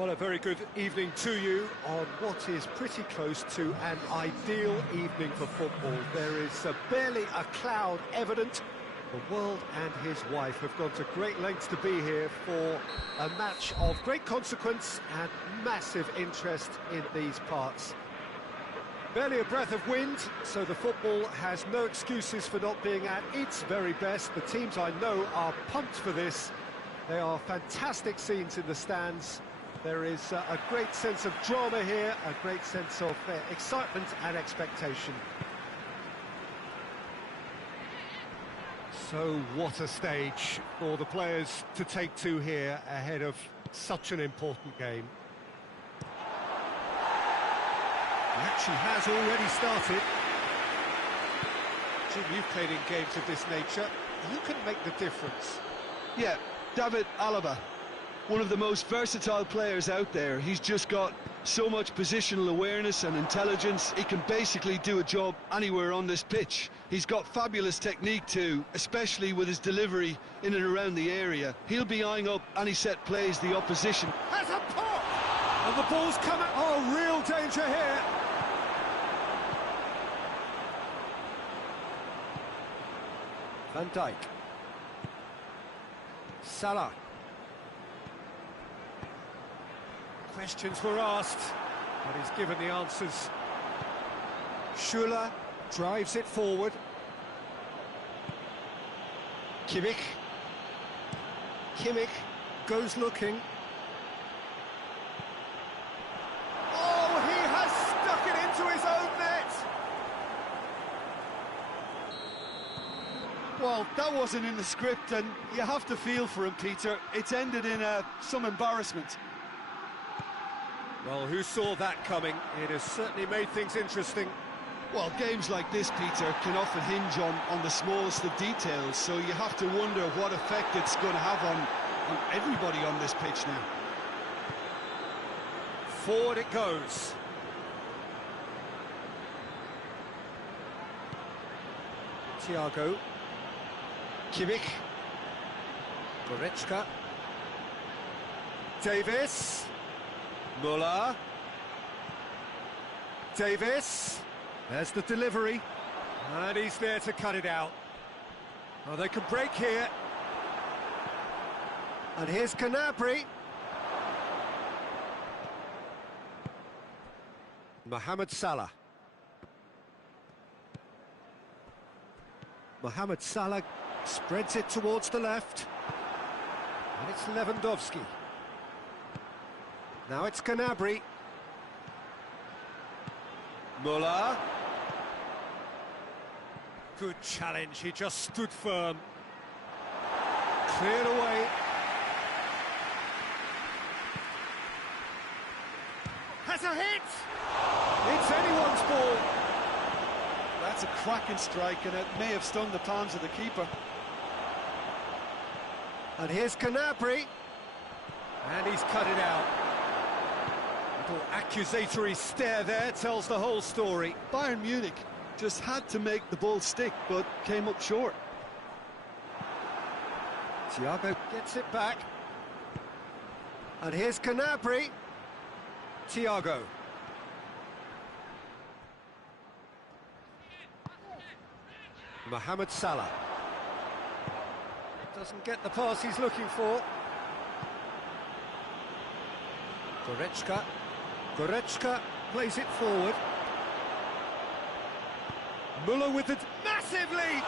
Well, a very good evening to you on what is pretty close to an ideal evening for football. There is barely a cloud evident. The world and his wife have gone to great lengths to be here for a match of great consequence and massive interest in these parts. Barely a breath of wind, so the football has no excuses for not being at its very best. The teams I know are pumped for this. They are fantastic scenes in the stands. There is a great sense of drama here, a great sense of excitement and expectation. So what a stage for the players to take to here ahead of such an important game. The action has already started. Jim, you've played in games of this nature. Who can make the difference? Yeah, David Alaba. One of the most versatile players out there. He's just got so much positional awareness and intelligence. He can basically do a job anywhere on this pitch. He's got fabulous technique too, especially with his delivery in and around the area. He'll be eyeing up any set plays the opposition. Has a pop! And the ball's coming. Oh, real danger here. Van Dijk. Salah. Questions were asked, but he's given the answers. Schuller drives it forward. Kimmich. Kimmich goes looking. Oh, he has stuck it into his own net! Well, that wasn't in the script, and you have to feel for him, Peter. It's ended in some embarrassment. Well, who saw that coming? It has certainly made things interesting. Well, games like this, Peter, can often hinge on the smallest of details, so you have to wonder what effect it's going to have on everybody on this pitch now. Forward it goes. Thiago. Kimmich. Goretzka. Davis. Müller. Davis. There's the delivery. And he's there to cut it out. Oh, they can break here. And here's Gnabry. Mohamed Salah. Mohamed Salah spreads it towards the left. And it's Lewandowski. Now it's Gnabry. Müller. Good challenge, he just stood firm. Cleared away. Has a hit! It's anyone's ball. That's a cracking strike, and it may have stung the palms of the keeper. And here's Gnabry. And he's cut it out. Little accusatory stare there tells the whole story. Bayern Munich just had to make the ball stick, but came up short. Thiago gets it back. And here's Gnabry. Thiago. Mohamed Salah. Doesn't get the pass he's looking for. Goretzka. Goretzka plays it forward. Müller with the massive leap!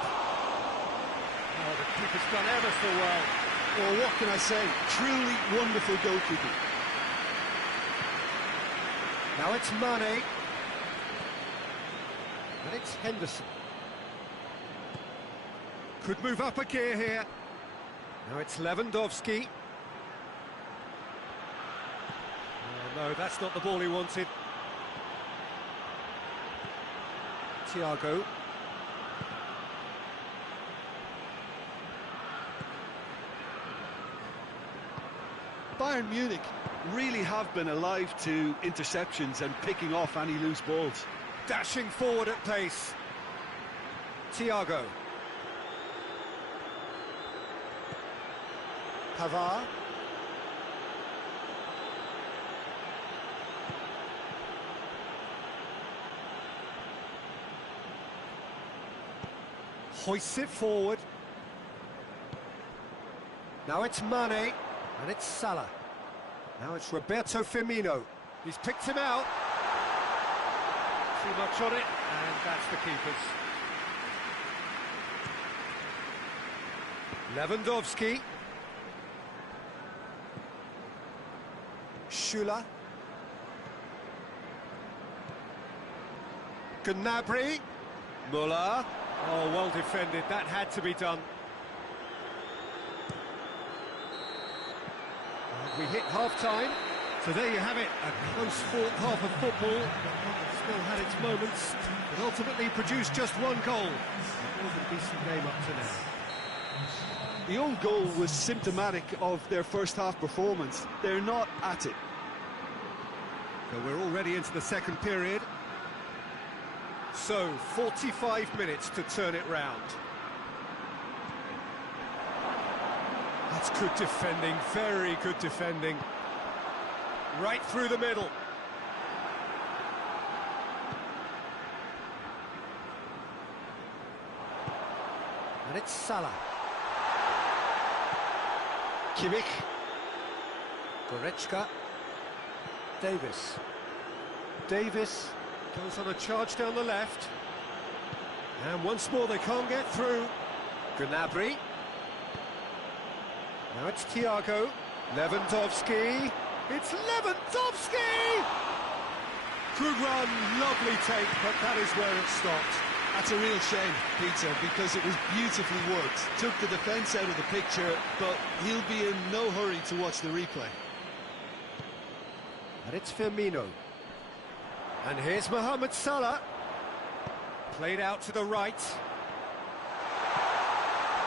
Oh, the keeper's done ever so well. Well, what can I say? Truly wonderful goalkeeping. Now it's Mane. And it's Henderson. Could move up a gear here. Now it's Lewandowski. Oh, no, that's not the ball he wanted. Thiago. Bayern Munich really have been alive to interceptions and picking off any loose balls. Dashing forward at pace. Thiago. Pavard. Hoists it forward. Now it's Mane, and it's Salah. Now it's Roberto Firmino. He's picked him out. Too much on it, and that's the keeper's. Lewandowski. Schüller. Gnabry. Muller. Oh, well defended. That had to be done. And we hit half-time. So there you have it. A close-fought half of football. It still had its moments, but ultimately produced just one goal. It was a decent game up to now. The own goal was symptomatic of their first half performance. They're not at it. So we're already into the second period. So, 45 minutes to turn it round. That's good defending, very good defending. Right through the middle. And it's Salah. Kimmich. Goretzka. Davis. Davis goes on a charge down the left. And once more they can't get through. Gnabry. Now it's Thiago. Lewandowski. It's Lewandowski! Good run, lovely take, but that is where it stopped. That's a real shame, Peter, because it was beautifully worked. Took the defence out of the picture, but he'll be in no hurry to watch the replay. And it's Firmino. And here's Mohamed Salah. Played out to the right.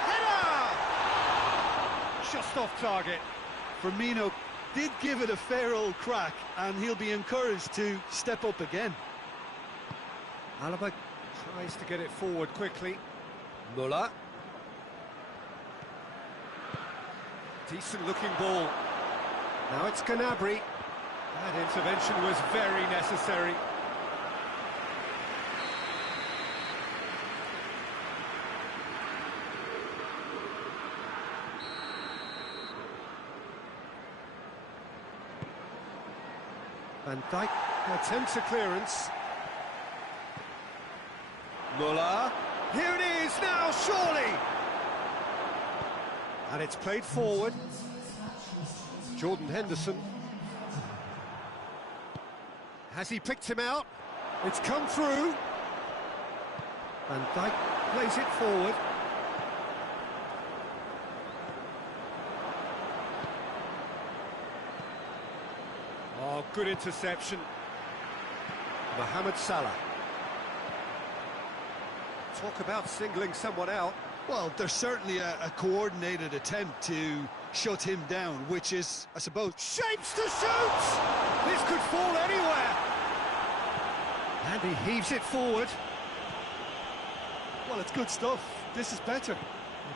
Header! Just off target. Firmino did give it a fair old crack, and he'll be encouraged to step up again. Alaba tries to get it forward quickly. Muller. Decent looking ball. Now it's Gnabry. That intervention was very necessary. Van Dijk attempts a clearance. Muller. Here it is now, surely! And it's played forward. Jordan Henderson. Has he picked him out? It's come through. Van Dijk plays it forward. Oh, good interception. Mohamed Salah. Talk about singling someone out. Well, there's certainly a coordinated attempt to shut him down, which is, I suppose... Shapes to shoot! This could fall anywhere. And he heaves it forward. Well, it's good stuff. This is better.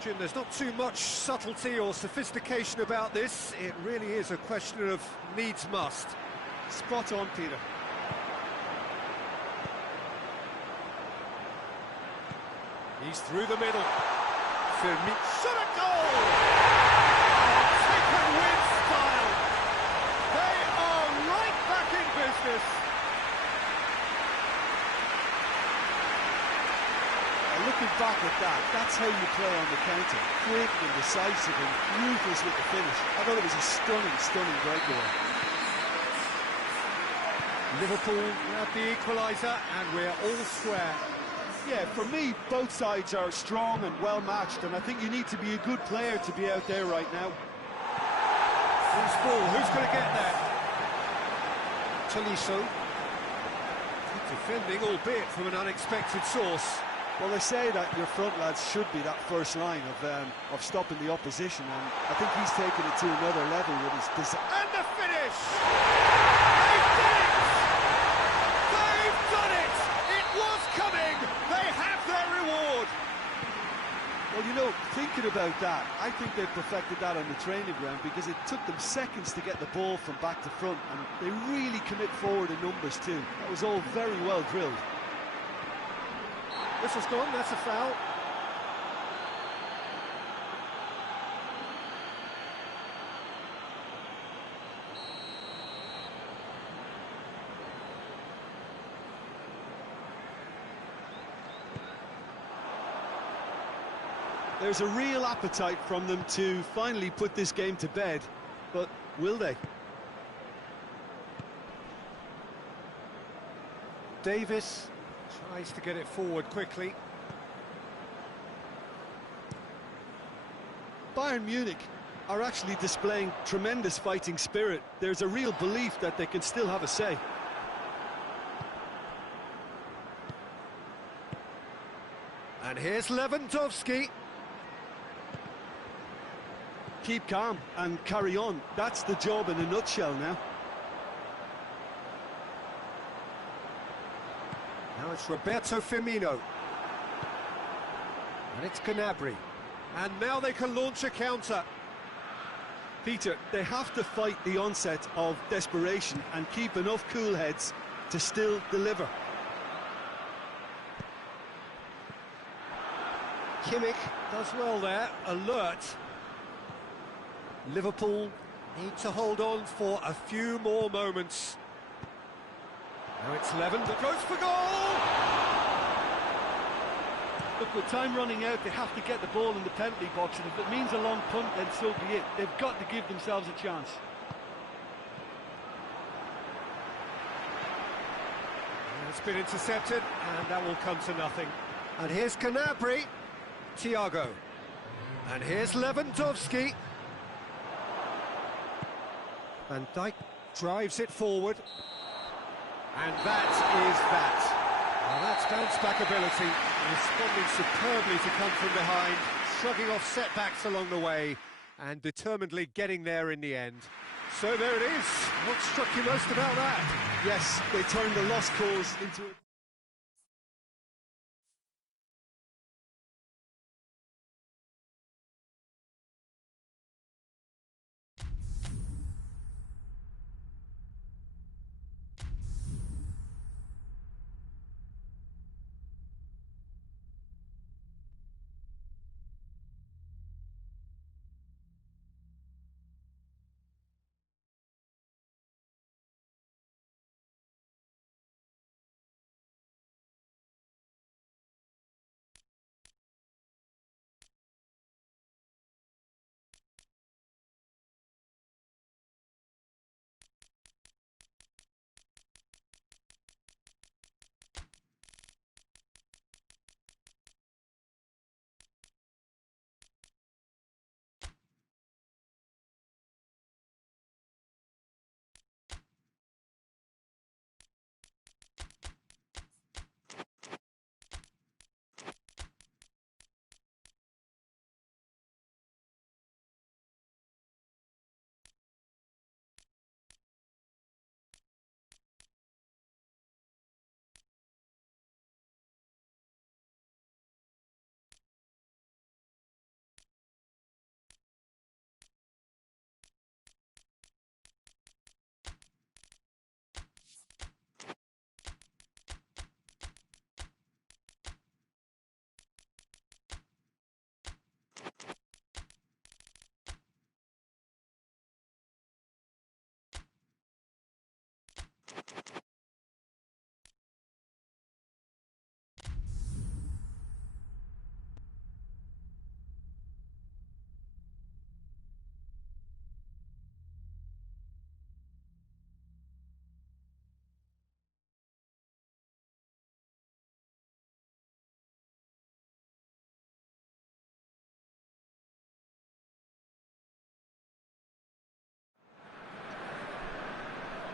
Jim, there's not too much subtlety or sophistication about this. It really is a question of needs must. Spot on, Peter. He's through the middle. Firmino. Shot a goal! Take and win style. They are right back in business. Looking back at that, that's how you play on the counter. Quick and decisive and ruthless with the finish. I thought it was a stunning, stunning breakaway. Liverpool have the equaliser and we're all square. Yeah, for me, both sides are strong and well matched, and I think you need to be a good player to be out there right now. Loose ball, who's going to get there? Tolisso. Good defending, albeit from an unexpected source. Well, they say that your front lads should be that first line of stopping the opposition, and I think he's taken it to another level with his design. And the finish! They've done it! They've done it! It was coming! They have their reward! Well, you know, thinking about that, I think they perfected that on the training ground because it took them seconds to get the ball from back to front, and they really commit forward in numbers too. That was all very well drilled. Whistle's gone, that's a foul. There's a real appetite from them to finally put this game to bed, but will they? Davis tries to get it forward quickly. Bayern Munich are actually displaying tremendous fighting spirit. There's a real belief that they can still have a say. And here's Lewandowski. Keep calm and carry on. That's the job in a nutshell now. Now it's Roberto Firmino. And it's Gnabry. And now they can launch a counter. Peter, they have to fight the onset of desperation and keep enough cool heads to still deliver. Kimmich does well there, alert. Liverpool need to hold on for a few more moments. Now it's Levin that goes for goal! Look, with time running out, they have to get the ball in the penalty box, and if it means a long punt, then so be it. They've got to give themselves a chance. It's been intercepted, and that will come to nothing. And here's Gnabry. Thiago. And here's Lewandowski. Van Dijk drives it forward. And that is that. Well, that's bounce-back ability, responding superbly to come from behind, shrugging off setbacks along the way, and determinedly getting there in the end. So there it is. What struck you most about that? Yes, they turned the lost cause into a...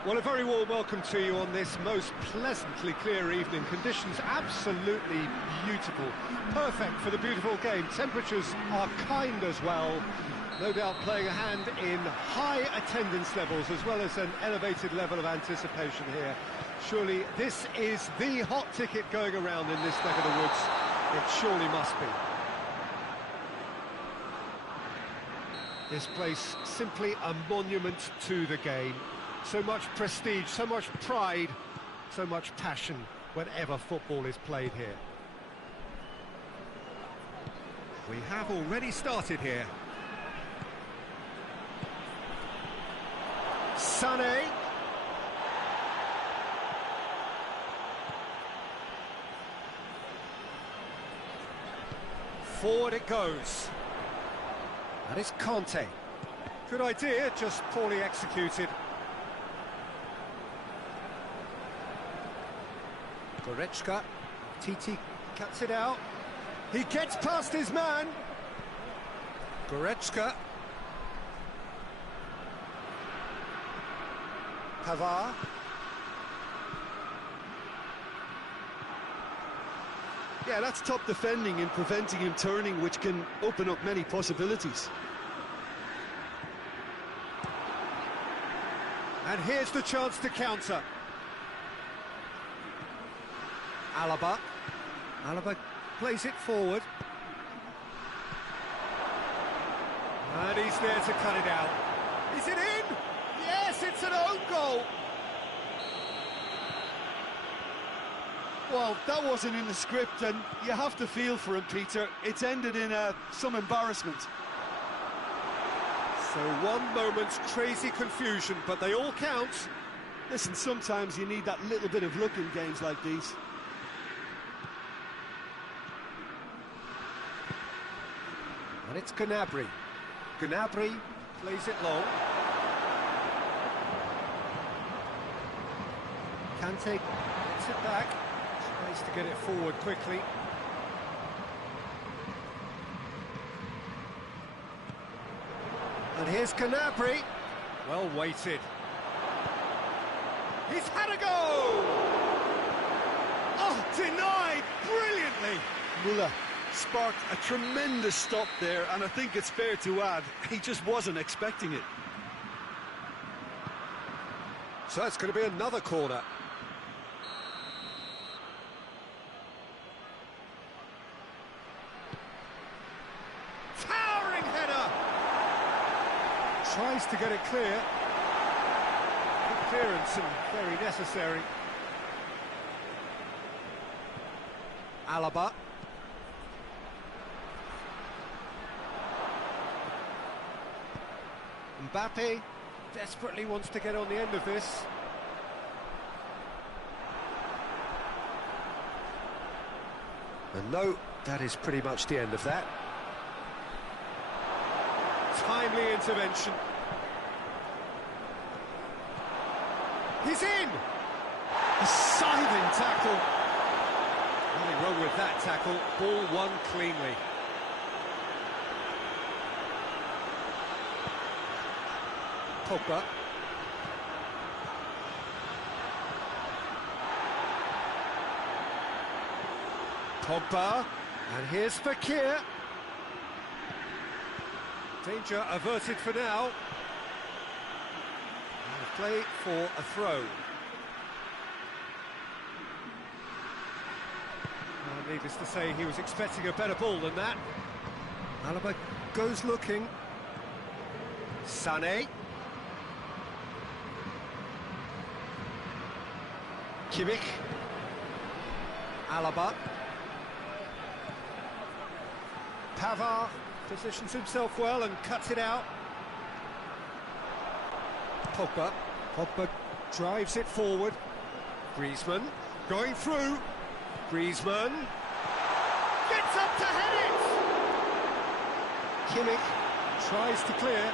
Well, a very warm welcome to you on this most pleasantly clear evening. Conditions absolutely beautiful, perfect for the beautiful game. Temperatures are kind as well, no doubt playing a hand in high attendance levels as well as an elevated level of anticipation here. Surely this is the hot ticket going around in this neck of the woods. It surely must be. This place simply a monument to the game. So much prestige, so much pride, so much passion whenever football is played here. We have already started here. Sané. Forward it goes. And it's Conte. Good idea, just poorly executed. Goretzka. Titi cuts it out. He gets past his man. Goretzka. Pavard. Yeah, that's top defending and preventing him turning, which can open up many possibilities. And here's the chance to counter. Alaba. Alaba plays it forward. And he's there to cut it out. Is it in? Yes, it's an own goal. Well, that wasn't in the script, and you have to feel for him, Peter. It's ended in some embarrassment. So one moment's crazy confusion, but they all count. Listen, sometimes you need that little bit of luck in games like these. And it's Gnabry. Gnabry plays it long. Kante gets it back. Tries to get it forward quickly. And here's Gnabry. Well weighted. He's had a go! Oh, denied brilliantly! Muller sparked a tremendous stop there, and I think it's fair to add, he just wasn't expecting it. So it's going to be another corner. Towering header! Tries to get it clear. Good clearance and very necessary. Alaba. Mbappe desperately wants to get on the end of this. And no, that is pretty much the end of that. Timely intervention. He's in! A scything tackle. Nothing wrong with that tackle. Ball won cleanly. Pogba. Pogba. And here's Fekir. Danger averted for now. And a play for a throw. Well, needless to say, he was expecting a better ball than that. Alaba goes looking. Sané. Kimmich. Alaba. Pavard positions himself well and cuts it out. Pogba. Pogba drives it forward. Griezmann going through. Griezmann gets up to head it. Kimmich tries to clear.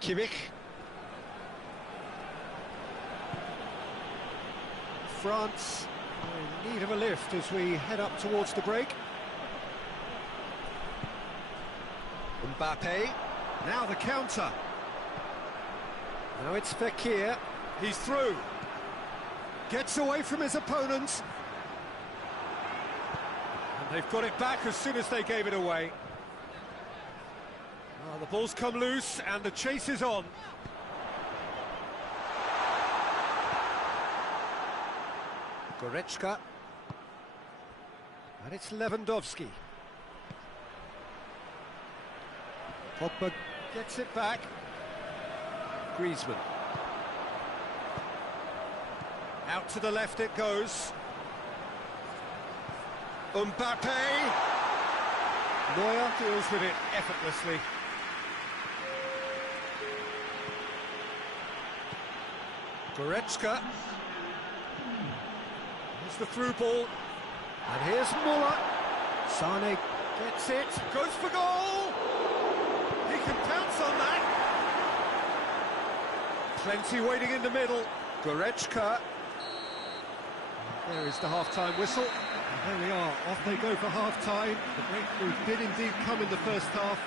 Kimmich. France in need of a lift as we head up towards the break. Mbappe. Now the counter. Now it's Fekir. He's through. Gets away from his opponents. And they've got it back as soon as they gave it away. Well, the ball's come loose and the chase is on. Goretzka. And it's Lewandowski. Pogba gets it back. Griezmann. Out to the left it goes. Mbappe. Neuer deals with it effortlessly. Goretzka. Here's the through ball. And here's Muller. Sane gets it, goes for goal! He can pounce on that. Plenty waiting in the middle. Goretzka. There is the half-time whistle. And there we are, off they go for half-time. The breakthrough did indeed come in the first half,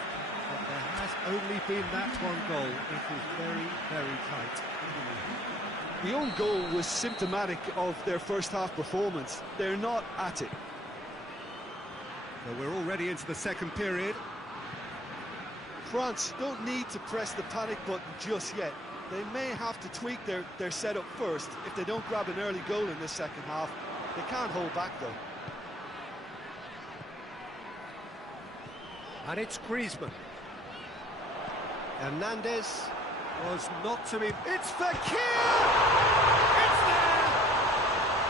but there has only been that one goal. It is very, very tight. The own goal was symptomatic of their first half performance. They're not at it. So we're already into the second period. France don't need to press the panic button just yet. They may have to tweak their setup first. If they don't grab an early goal in the second half, they can't hold back though. And it's Griezmann. Hernandez was not to be... It's Fekir! It's there!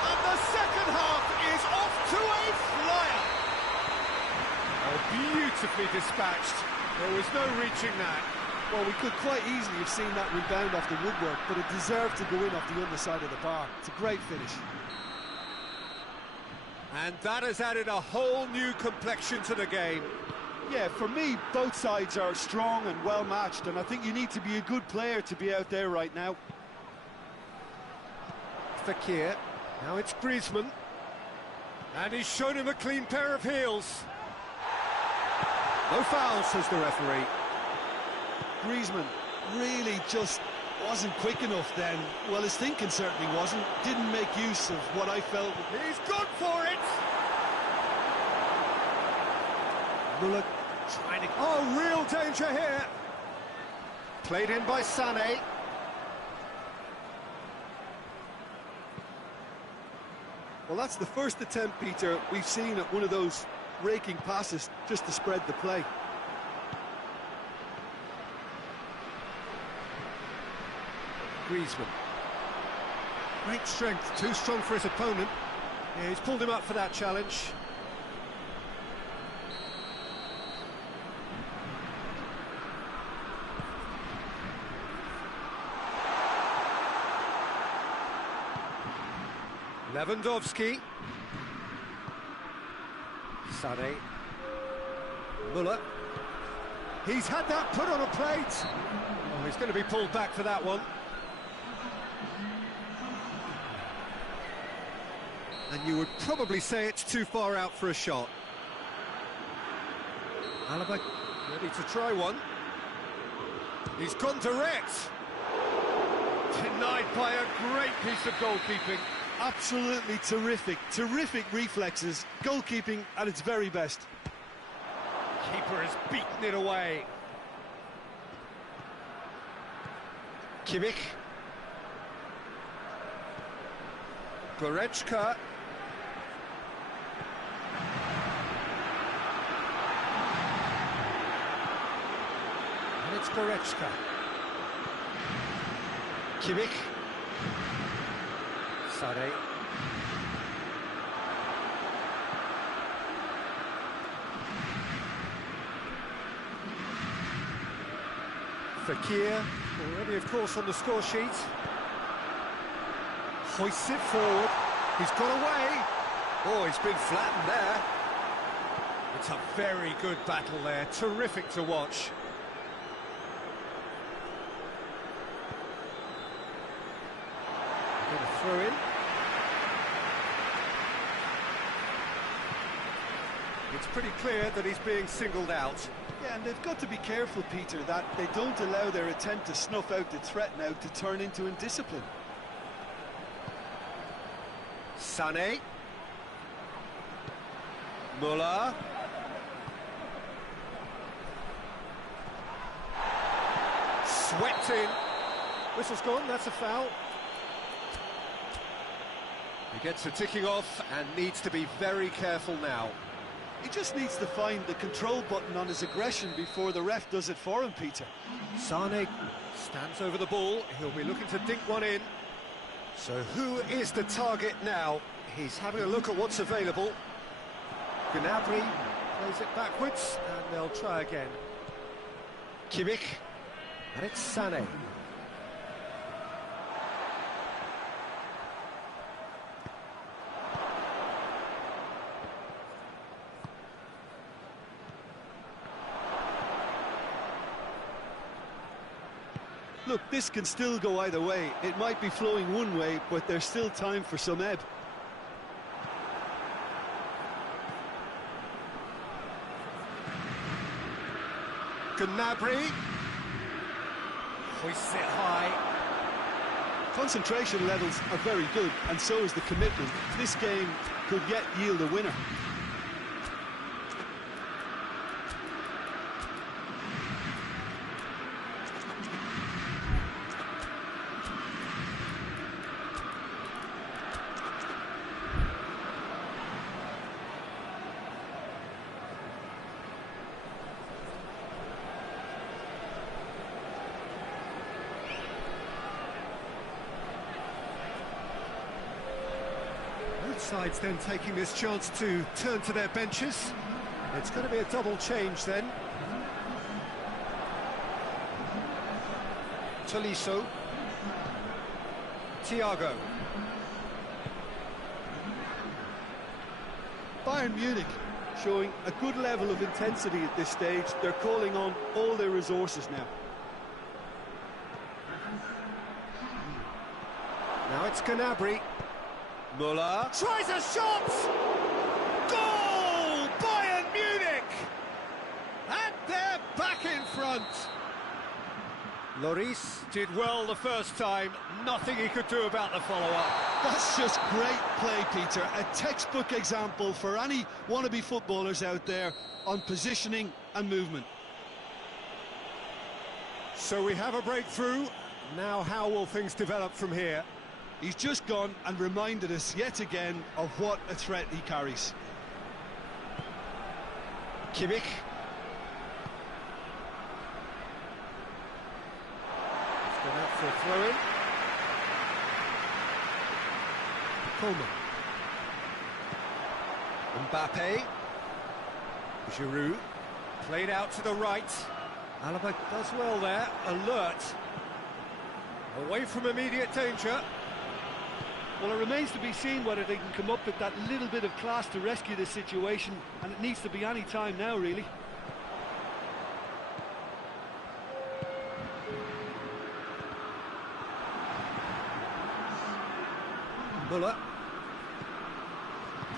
And the second half is off to a flyer! Oh, beautifully dispatched. There was no reaching that. Well, we could quite easily have seen that rebound off the woodwork, but it deserved to go in off the underside of the bar. It's a great finish. And that has added a whole new complexion to the game. Yeah, for me, both sides are strong and well-matched, and I think you need to be a good player to be out there right now. Fekir, now it's Griezmann. And he's shown him a clean pair of heels. No foul, says the referee. Griezmann really just wasn't quick enough then. Well, his thinking certainly wasn't. Didn't make use of what I felt. He's gone for it! Muller trying to... Oh, real danger here! Played in by Sané. Well, that's the first attempt, Peter, we've seen at one of those raking passes just to spread the play. Griezmann. Great strength, too strong for his opponent. Yeah, he's pulled him up for that challenge. Lewandowski. Sané. Muller. He's had that put on a plate. Oh, he's going to be pulled back for that one. And you would probably say it's too far out for a shot. Alaba ready to try one. He's gone direct. Denied by a great piece of goalkeeping. Absolutely terrific, terrific reflexes. Goalkeeping at its very best. Keeper has beaten it away. Kimmich. Goretzka. And it's Goretzka. Kimmich. Sané. Fekir, already of course on the score sheet. Hoists it forward. He's got away. Oh, he's been flattened there. It's a very good battle there. Terrific to watch. Going to throw in. It's pretty clear that he's being singled out. Yeah, and they've got to be careful, Peter, that they don't allow their attempt to snuff out the threat now to turn into indiscipline. Sané. Muller. Swept in. Whistle's gone, that's a foul. He gets a ticking off and needs to be very careful now. He just needs to find the control button on his aggression before the ref does it for him, Peter. Sané stands over the ball. He'll be looking to dink one in. So who is the target now? He's having a look at what's available. Gnabry plays it backwards, and they'll try again. Kimmich, and it's Sané. Look, this can still go either way. It might be flowing one way, but there's still time for some ebb. Gnabry. Hoists it high. Concentration levels are very good, and so is the commitment. This game could yet yield a winner. Sides then taking this chance to turn to their benches. It's going to be a double change then. Tolisso. Thiago. Bayern Munich showing a good level of intensity at this stage. They're calling on all their resources now. Now it's Gnabry. Müller tries a shot! Goal! Bayern Munich! And they're back in front. Lloris did well the first time, nothing he could do about the follow-up. That's just great play, Peter. A textbook example for any wannabe footballers out there on positioning and movement. So we have a breakthrough. Now how will things develop from here? He's just gone and reminded us yet again of what a threat he carries. Kimmich. He's gone out for a throw-in. Coleman. Mbappe. Giroud. Played out to the right. Alaba does well there. Alert. Away from immediate danger. Well, it remains to be seen whether they can come up with that little bit of class to rescue this situation, and it needs to be any time now, really. Müller.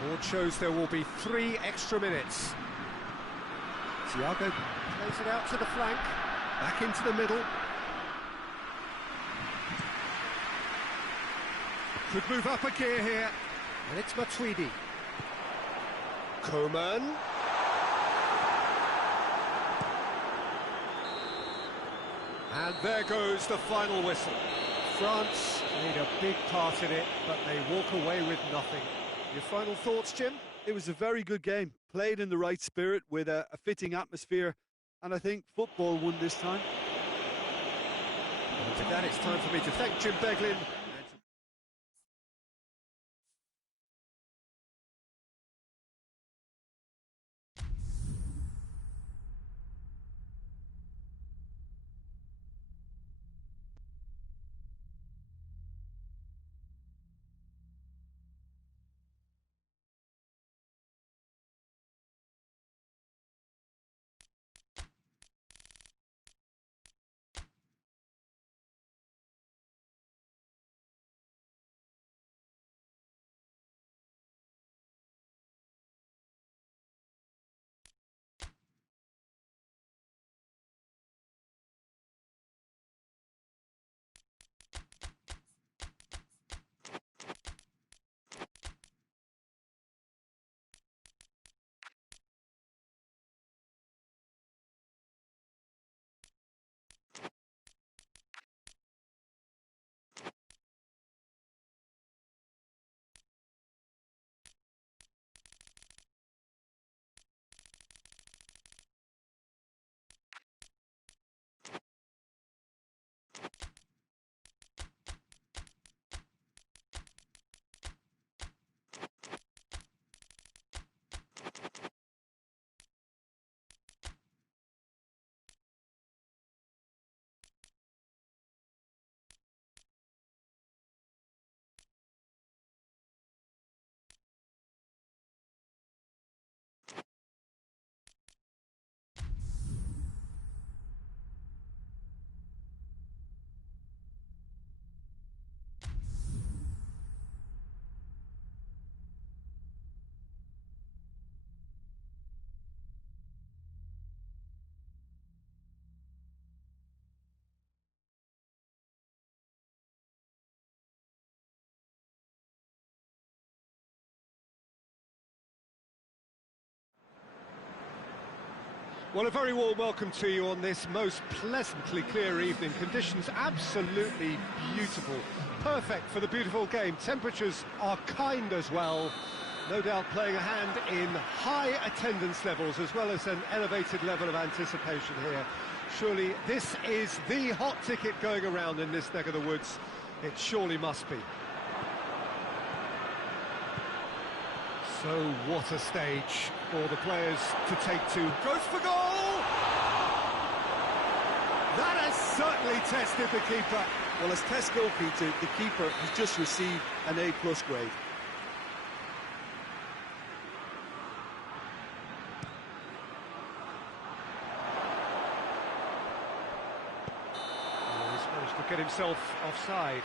Board shows there will be 3 extra minutes. Thiago plays it out to the flank, back into the middle. Could move up a gear here, and it's Matuidi. Coman. And there goes the final whistle. France made a big part in it, but they walk away with nothing. Your final thoughts, Jim? It was a very good game, played in the right spirit with a fitting atmosphere, and I think football won this time. And with that, it's time for me to thank Jim Beglin. Well, a very warm welcome to you on this most pleasantly clear evening. Conditions absolutely beautiful. Perfect for the beautiful game. Temperatures are kind as well. No doubt playing a hand in high attendance levels as well as an elevated level of anticipation here. Surely this is the hot ticket going around in this neck of the woods. It surely must be. So what a stage for the players to take to. Goes for goal! That has certainly tested the keeper. Well, as tests go, Peter, the keeper has just received an A+ grade. He's managed to get himself offside.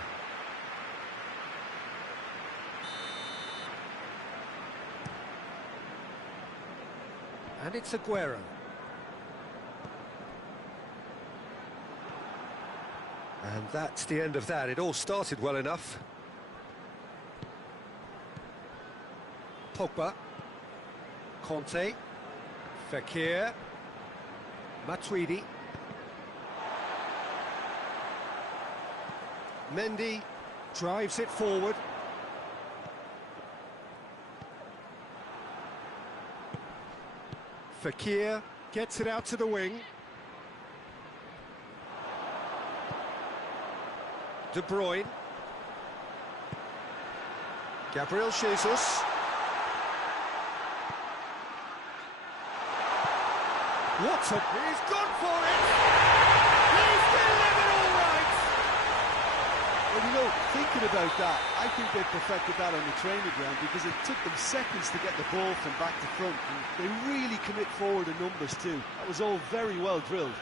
And it's Aguero. And that's the end of that. It all started well enough. Pogba. Conte. Fekir. Matuidi. Mendy drives it forward. Fekir gets it out to the wing. De Bruyne. Gabriel Jesus. What a... He's gone for it! He's delivered all right! Well, you know, thinking about that, I think they perfected that on the training ground because it took them seconds to get the ball from back to front, and they really commit forward in numbers too. That was all very well drilled.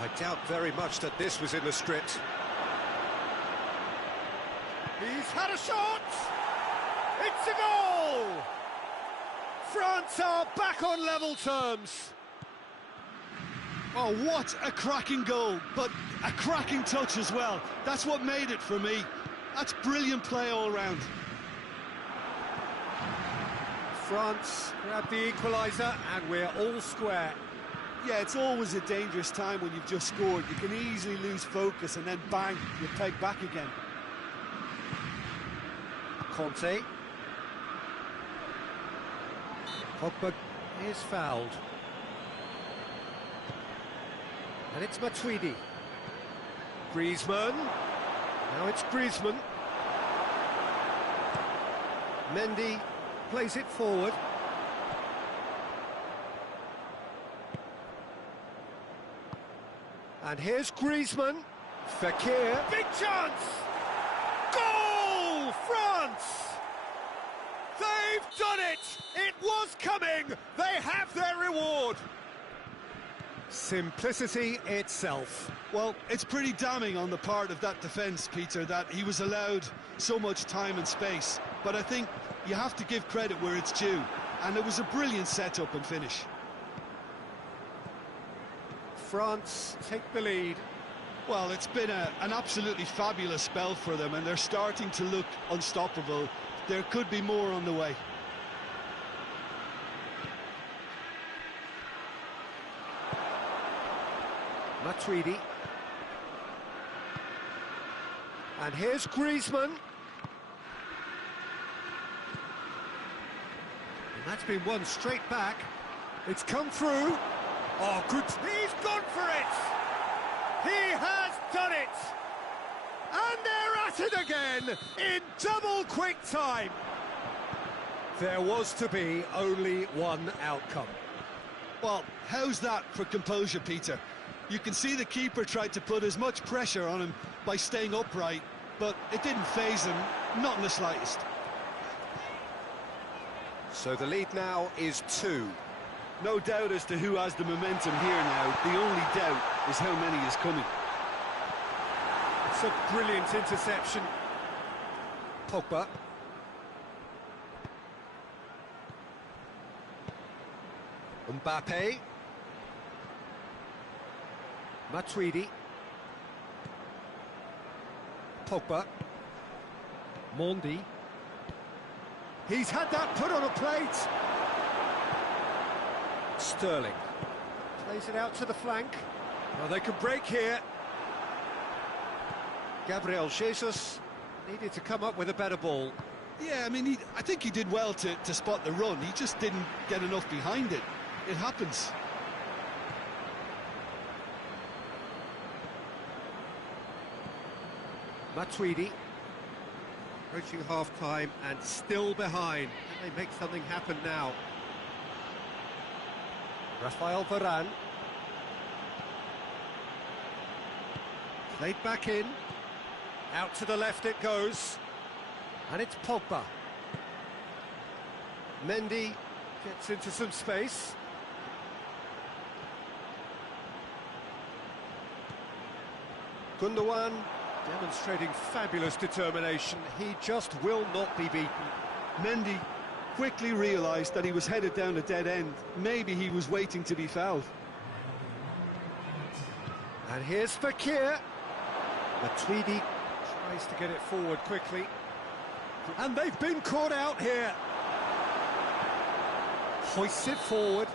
I doubt very much that this was in the script. He's had a shot! It's a goal! France are back on level terms. Oh, what a cracking goal, but a cracking touch as well. That's what made it for me. That's brilliant play all round. France grab the equaliser and we're all square. Yeah, it's always a dangerous time when you've just scored. You can easily lose focus and then bang, you're pegged back again. Conte. Pogba is fouled. And it's Matuidi. Griezmann. Now it's Griezmann. Mendy plays it forward. And here's Griezmann. Fekir. Big chance! Goal! France! They've done it! It was coming! They have their reward! Simplicity itself. Well, it's pretty damning on the part of that defence, Peter, that he was allowed so much time and space. But I think you have to give credit where it's due. And it was a brilliant setup and finish. France take the lead. Well, it's been an absolutely fabulous spell for them, and they're starting to look unstoppable. There could be more on the way. Matuidi. And here's Griezmann. And that's been won straight back. It's come through. Oh, good. He's gone for it! He has done it! And they're at it again in double quick time. There was to be only one outcome. Well, how's that for composure, Peter? You can see the keeper tried to put as much pressure on him by staying upright, but it didn't faze him, not in the slightest. So the lead now is 2. No doubt as to who has the momentum here now. The only doubt is how many is coming. It's a brilliant interception. Pogba. Mbappe. Matuidi. Pogba. Mendy. He's had that put on a plate. Sterling plays it out to the flank. Well, they can break here. Gabriel Jesus needed to come up with a better ball. Yeah, I mean, I think he did well to spot the run. He just didn't get enough behind it. It happens. Matuidi approaching half-time and still behind. Can they make something happen now? Rafael Varane. Played back in. Out to the left it goes. And it's Pogba. Mendy gets into some space. Gundogan demonstrating fabulous determination. He just will not be beaten. Mendy quickly realised that he was headed down a dead end. Maybe he was waiting to be fouled. And here's Fekir. Matuidi tries to get it forward quickly. And they've been caught out here. Hoists it forward.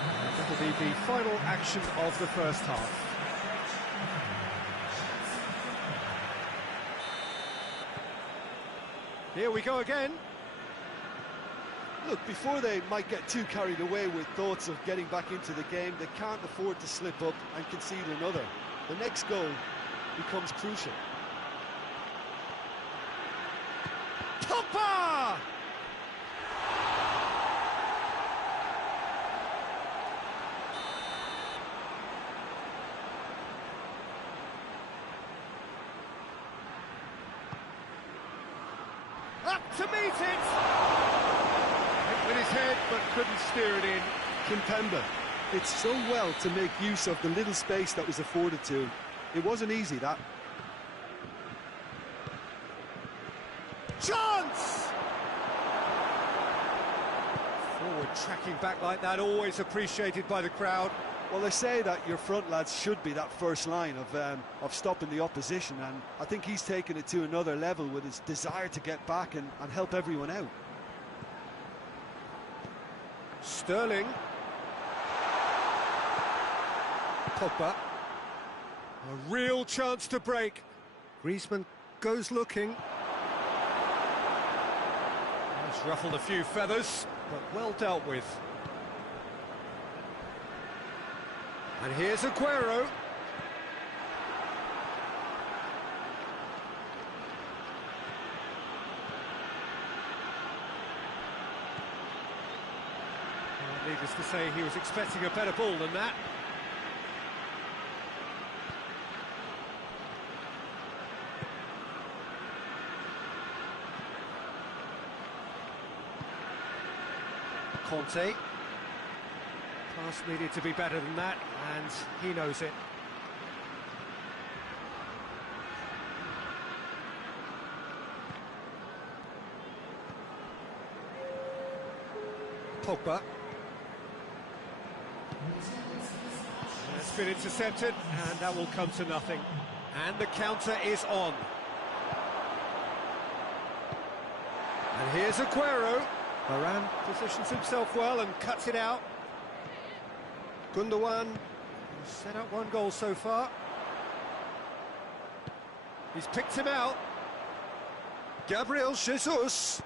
And that'll be the final action of the first half. Here we go again. Look, before they might get too carried away with thoughts of getting back into the game, they can't afford to slip up and concede another. The next goal becomes crucial. Pogba! Up to meet it! Hit with his head, but couldn't steer it in. Kimpembe did so well to make use of the little space that was afforded to him. It wasn't easy, that. Chance! Forward tracking back like that, always appreciated by the crowd. Well, they say that your front lads should be that first line of stopping the opposition, and I think he's taken it to another level with his desire to get back and help everyone out. Sterling. Pogba. A real chance to break. Griezmann goes looking. That's ruffled a few feathers, but well dealt with. And here's Aguero. Well, needless to say, he was expecting a better ball than that. Conte. Pass needed to be better than that, and he knows it. Pogba. It's been intercepted, and that will come to nothing. And the counter is on. And here's Aguero. Varane positions himself well and cuts it out. Gundogan set up one goal so far. He's picked him out. Gabriel Jesus.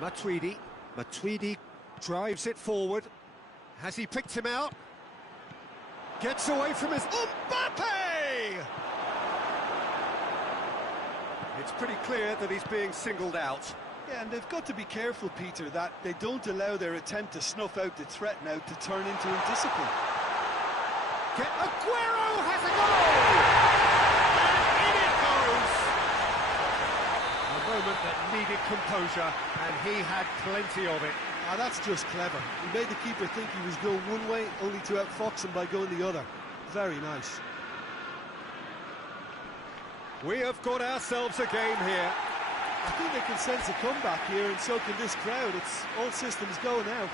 Matuidi. Matuidi drives it forward. Has he picked him out? Gets away from his... Mbappe! It's pretty clear that he's being singled out. Yeah, and they've got to be careful, Peter, that they don't allow their attempt to snuff out the threat now to turn into indiscipline. Aguero has a goal! And in it goes! A moment that needed composure, and he had plenty of it. Ah, that's just clever. He made the keeper think he was going one way, only to outfox him by going the other. Very nice. We have got ourselves a game here. I think they can sense a comeback here, and so can this crowd. It's all systems go now.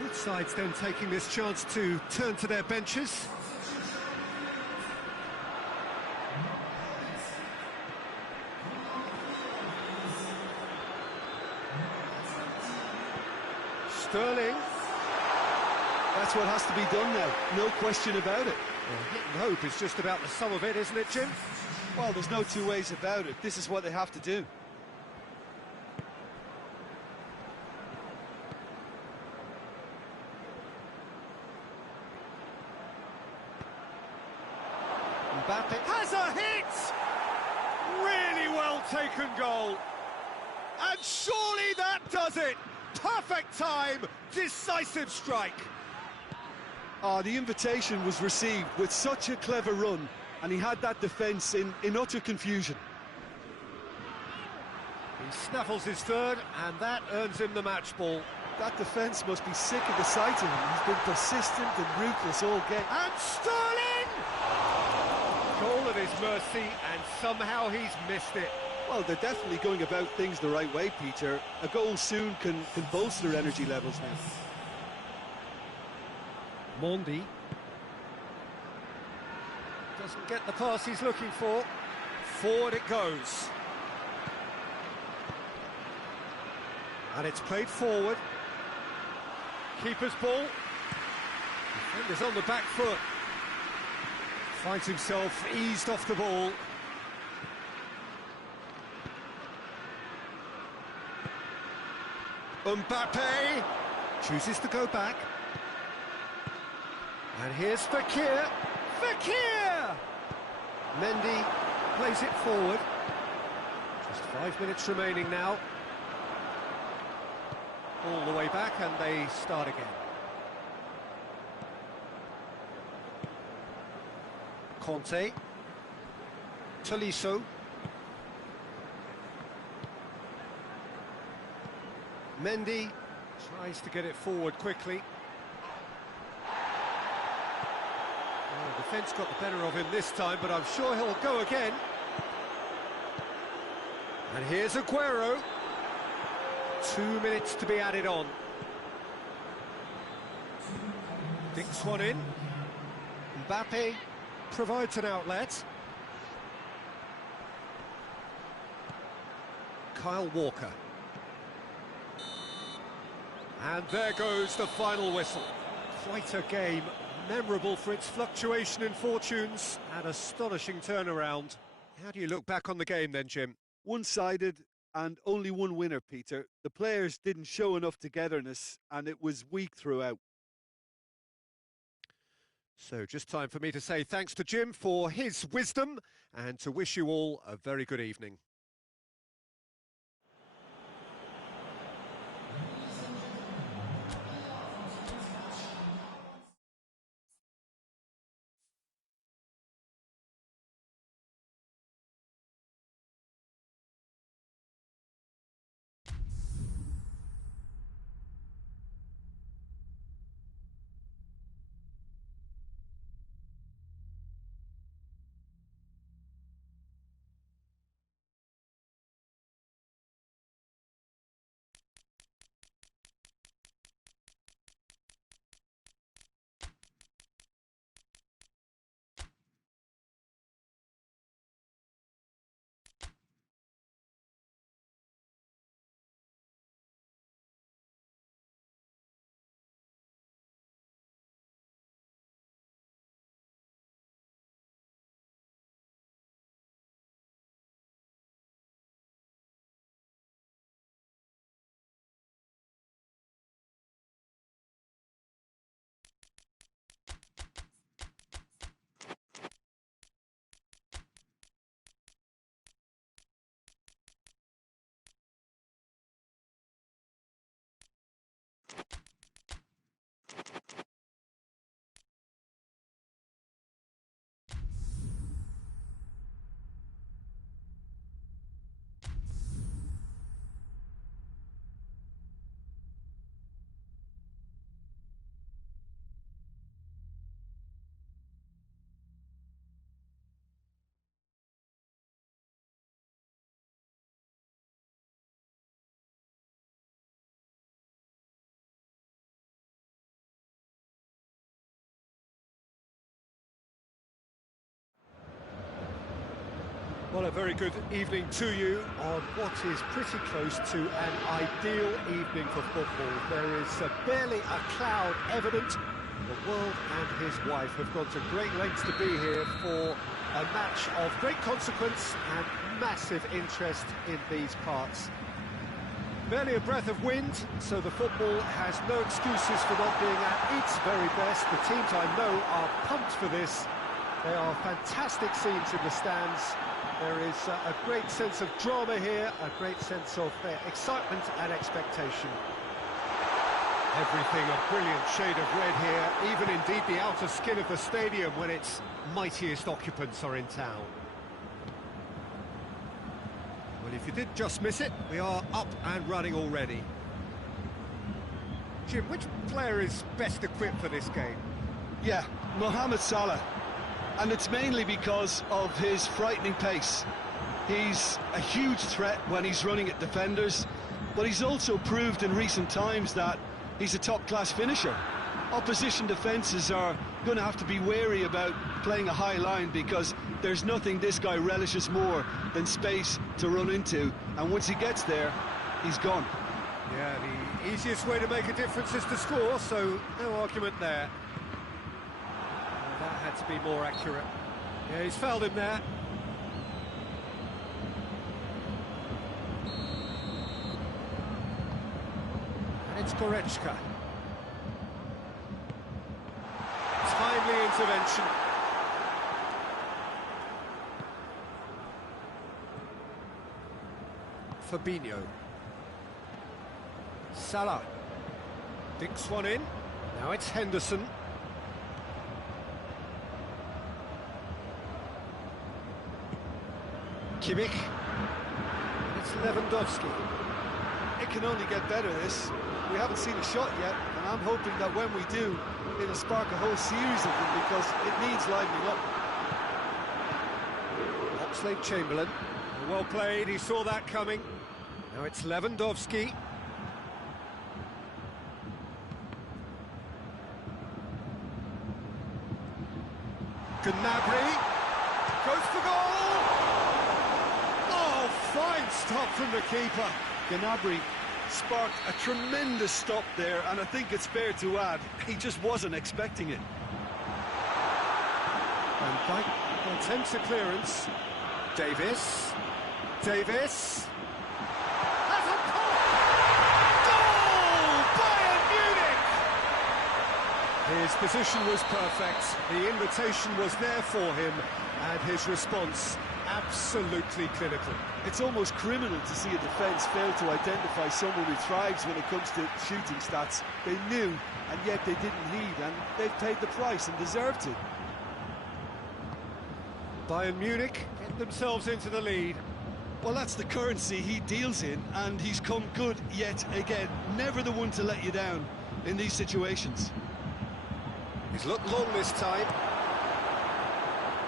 Both sides then taking this chance to turn to their benches. Sterling. That's what has to be done now, no question about it. Well, hit and hope is just about the sum of it, isn't it, Jim? Well, there's no two ways about it. This is what they have to do. Mbappe has a hit! Really well taken goal. And surely that does it! Perfect time, decisive strike. The invitation was received with such a clever run, and he had that defence in utter confusion. He snaffles his third, and that earns him the match ball. That defence must be sick of the sight of him. He's been persistent and ruthless all game. And Sterling! Goal at his mercy, and somehow he's missed it. Well, they're definitely going about things the right way, Peter. A goal soon can bolster energy levels now. Mondi doesn't get the pass he's looking for. Forward it goes. And it's played forward. Keeper's ball. Defender's on the back foot. Finds himself eased off the ball. Mbappe chooses to go back. And here's Fekir. Fekir! Mendy plays it forward. Just 5 minutes remaining now. All the way back, and they start again. Conte. Tolisso. Mendy tries to get it forward quickly. Well, the defence got the better of him this time, but I'm sure he'll go again. And here's Aguero. 2 minutes to be added on. Dinks one in. Mbappe provides an outlet. Kyle Walker. And there goes the final whistle. Quite a game, memorable for its fluctuation in fortunes and astonishing turnaround. How do you look back on the game then, Jim? One-sided and only one winner, Peter. The players didn't show enough togetherness and it was weak throughout. So just time for me to say thanks to Jim for his wisdom and to wish you all a very good evening. Well, a very good evening to you on what is pretty close to an ideal evening for football. There is barely a cloud evident. The world and his wife have gone to great lengths to be here for a match of great consequence and massive interest in these parts. Barely a breath of wind, so the football has no excuses for not being at its very best. The teams I know are pumped for this. They are fantastic scenes in the stands. There is a great sense of drama here, a great sense of excitement and expectation. Everything a brilliant shade of red here, even indeed the outer skin of the stadium when its mightiest occupants are in town. Well, if you did just miss it, we are up and running already. Jim, which player is best equipped for this game? Yeah, Mohamed Salah. And it's mainly because of his frightening pace. He's a huge threat when he's running at defenders, but he's also proved in recent times that he's a top-class finisher. Opposition defences are going to have to be wary about playing a high line because there's nothing this guy relishes more than space to run into, and once he gets there, he's gone. Yeah, the easiest way to make a difference is to score, so no argument there. That had to be more accurate. Yeah, he's fouled him there. And it's Goretzka. Timely intervention. Fabinho. Salah. Dinks one in. Now it's Henderson. Kimmich. It's Lewandowski. It can only get better, this. We haven't seen a shot yet, and I'm hoping that when we do, it'll spark a whole series of them because it needs livening up. Oxlade-Chamberlain. Well played, he saw that coming. Now it's Lewandowski. Gnabry. Goes for goal! Oh, fine stop from the keeper. Gnabry sparked a tremendous stop there, and I think it's fair to add, he just wasn't expecting it. And Dyke attempts a clearance. Davis. Davis. Has a pop! Goal! Bayern Munich! His position was perfect. The invitation was there for him, and his response absolutely clinical. It's almost criminal to see a defence fail to identify someone who thrives when it comes to shooting stats. They knew, and yet they didn't heed, and they've paid the price and deserved to. Bayern Munich get themselves into the lead. Well, that's the currency he deals in, and he's come good yet again. Never the one to let you down in these situations. He's looked long this time.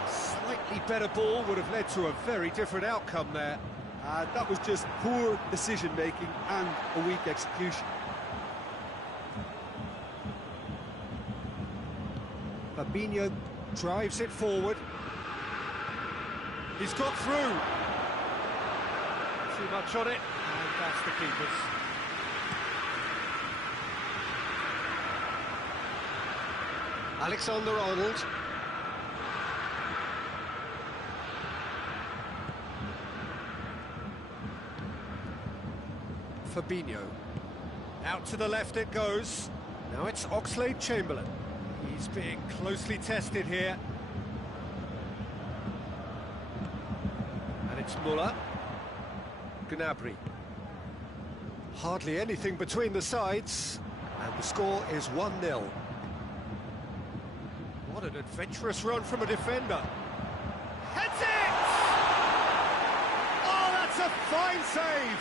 Slightly better ball would have led to a very different outcome there. That was just poor decision-making and a weak execution. Fabinho drives it forward. He's got through. Too much on it, and that's the keeper's. Alexander-Arnold. Fabinho. Out to the left it goes. Now it's Oxlade-Chamberlain. He's being closely tested here. And it's Muller. Gnabry. Hardly anything between the sides. And the score is 1-0. What an adventurous run from a defender. Heads it! Oh, that's a fine save!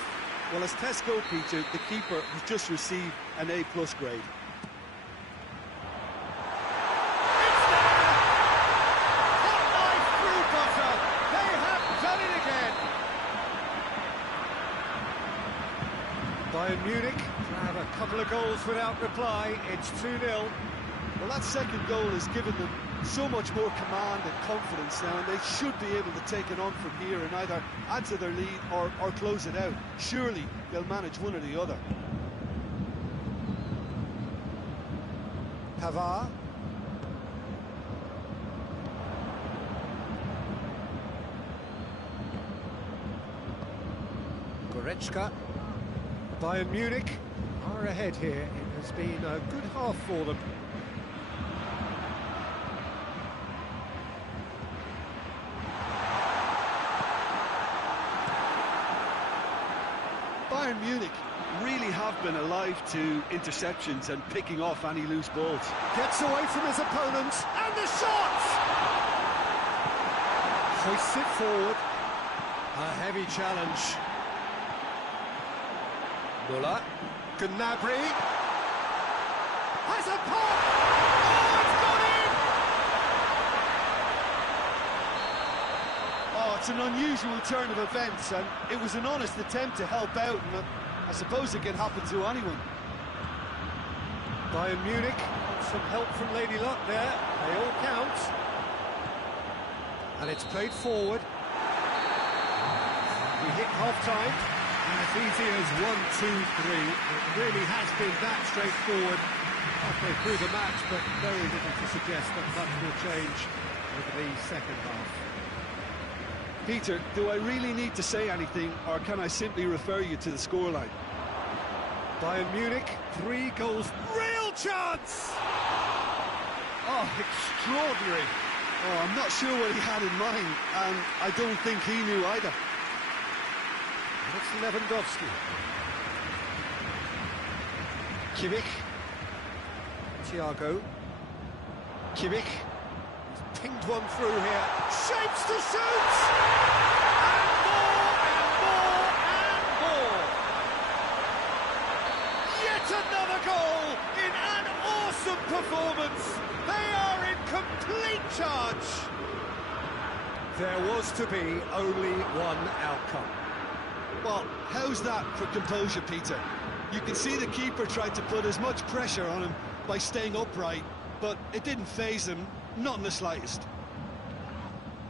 Well, as test goalkeeper, the keeper has just received an A+ grade. It's there! Hot knife through butter! They have done it again! Bayern Munich have a couple of goals without reply. It's 2-0. Well, that second goal has given them so much more command and confidence now, and they should be able to take it on from here and either add to their lead or close it out. Surely they'll manage one or the other. Pavard. Goretzka. Bayern Munich are ahead here. It has been a good half for them. Bayern Munich really have been alive to interceptions and picking off any loose balls. Gets away from his opponents, and the shot! Hoists it forward. A heavy challenge. Muller. Gnabry. Has a pop! Oh, it's gone in! Oh, it's an unusual turn of events, and it was an honest attempt to help out, and I suppose it can happen to anyone. Bayern Munich, some help from Lady Luck there, they all count. And it's played forward. We hit half-time. As easy as 1, 2, 3. It really has been that straightforward halfway through the match, but very little to suggest that much will change over the second half. Peter, do I really need to say anything, or can I simply refer you to the scoreline? Bayern Munich, 3 goals, real chance! Oh, extraordinary. Oh, I'm not sure what he had in mind, and I don't think he knew either. It's Lewandowski. Kimmich. Thiago. Kimmich. He's pinged one through here. Shapes to shoot! And more, and more, and more! Yet another goal in an awesome performance! They are in complete charge! There was to be only one outcome. Well, how's that for composure, Peter? You can see the keeper tried to put as much pressure on him by staying upright, but it didn't faze him, not in the slightest.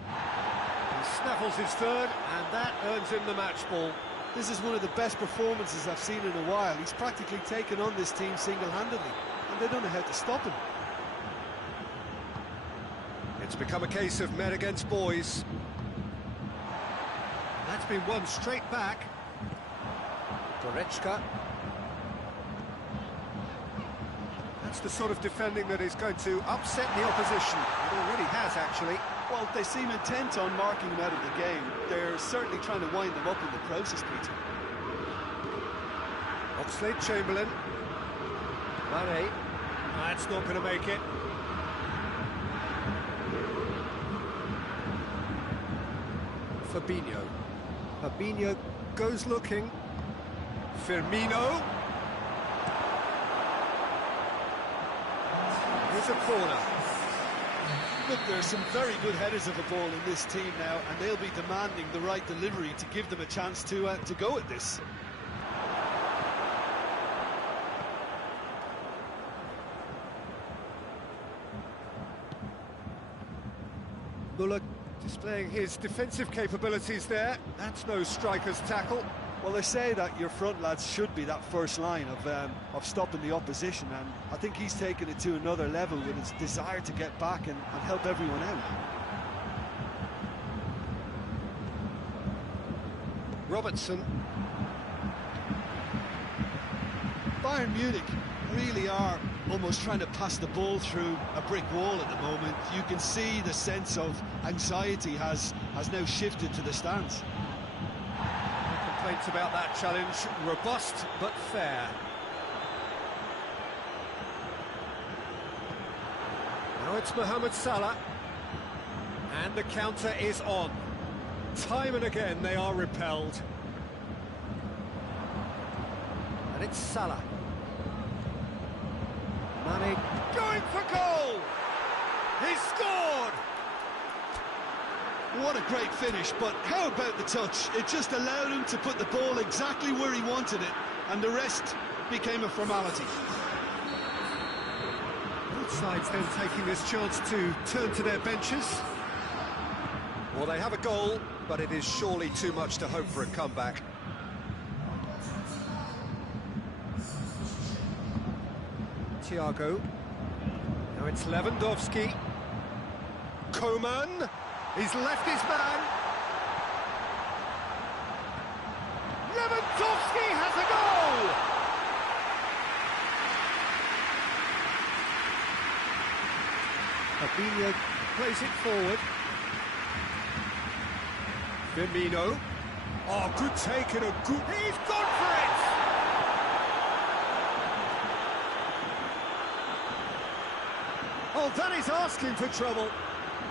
He snaffles his third, and that earns him the match ball. This is one of the best performances I've seen in a while. He's practically taken on this team single-handedly, and they don't know how to stop him. It's become a case of men against boys. That's been won straight back. Goretzka. That's the sort of defending that is going to upset the opposition. It already has, actually. Well, they seem intent on marking him out of the game. They're certainly trying to wind them up in the process, Peter. Oxlade-Chamberlain. Mane. That's not going to make it. Fabinho. Fabinho goes looking. Firmino. Here's a corner. Look, there's some very good headers of the ball in this team now, and they'll be demanding the right delivery to give them a chance to go at this. Muller displaying his defensive capabilities there. That's no striker's tackle. Well, they say that your front lads should be that first line of stopping the opposition, and I think he's taken it to another level with his desire to get back and help everyone out. Robertson. Bayern Munich really are almost trying to pass the ball through a brick wall at the moment. You can see the sense of anxiety has now shifted to the stands. No complaints about that challenge. Robust but fair. Now it's Mohamed Salah. And the counter is on. Time and again they are repelled. And it's Salah. Mane going for goal! He scored! What a great finish, but how about the touch? It just allowed him to put the ball exactly where he wanted it, and the rest became a formality. Both sides then taking this chance to turn to their benches. Well, they have a goal, but it is surely too much to hope for a comeback. Thiago. Now it's Lewandowski. Coman. He's left his man. Lewandowski has a goal! Fabinho plays it forward. Firmino. Oh, good take and a good... He's gone for it! Oh, that is asking for trouble.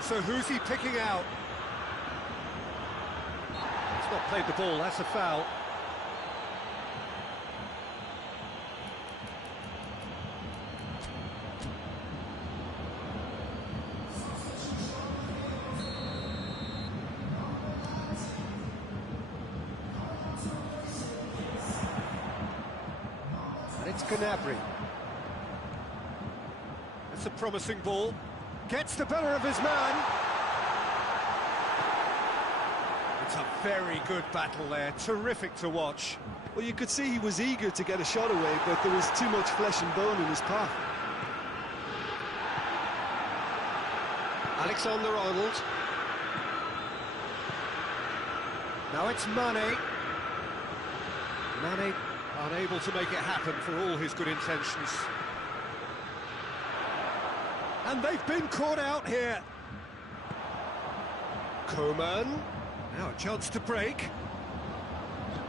So who's he picking out? He's not played the ball, that's a foul. And it's Gnabry. That's a promising ball. Gets the better of his man. It's a very good battle there, terrific to watch. Well, you could see he was eager to get a shot away, but there was too much flesh and bone in his path. Alexander-Arnold. Now it's Mane. Mane unable to make it happen for all his good intentions. And they've been caught out here. Coman. Now a chance to break.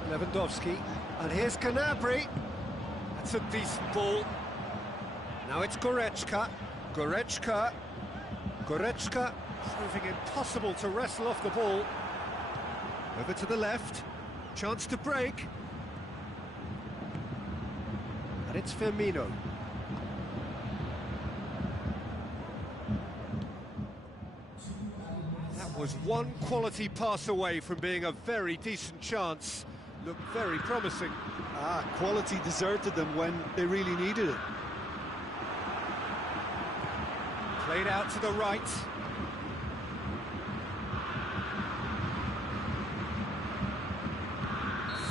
Lewandowski. And here's Gnabry. That's a decent ball. Now it's Goretzka. Goretzka. Goretzka proving impossible to wrestle off the ball. Over to the left. Chance to break. And it's Firmino. Was one quality pass away from being a very decent chance. Looked very promising. Quality deserted them when they really needed it. Played out to the right.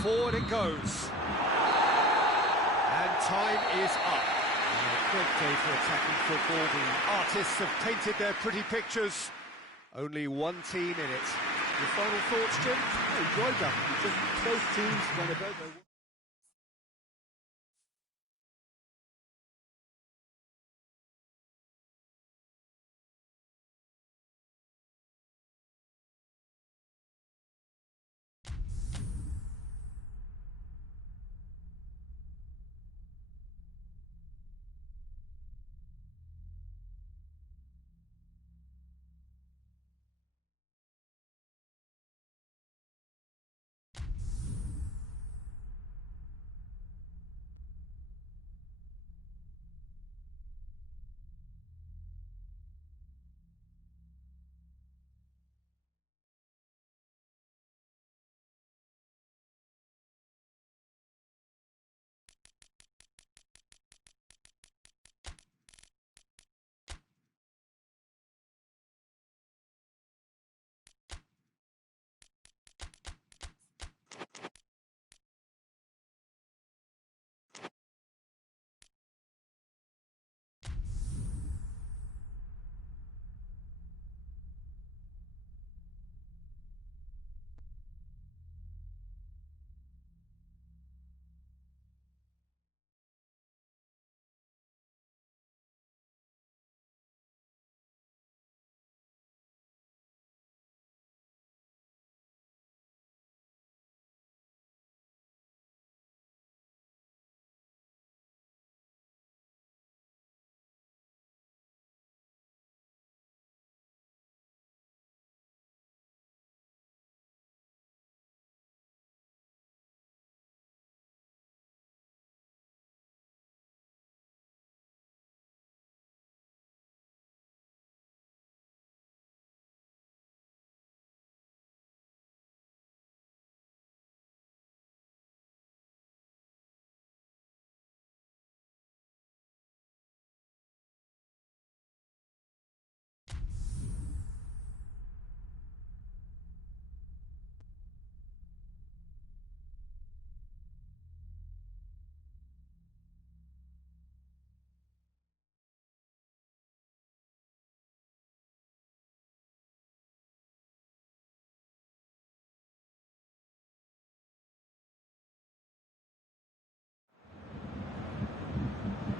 Forward it goes. And time is up. A great day for attacking football. The artists have painted their pretty pictures. Only one team in it. Your final thoughts, Jim? I enjoyed that. Both teams went about their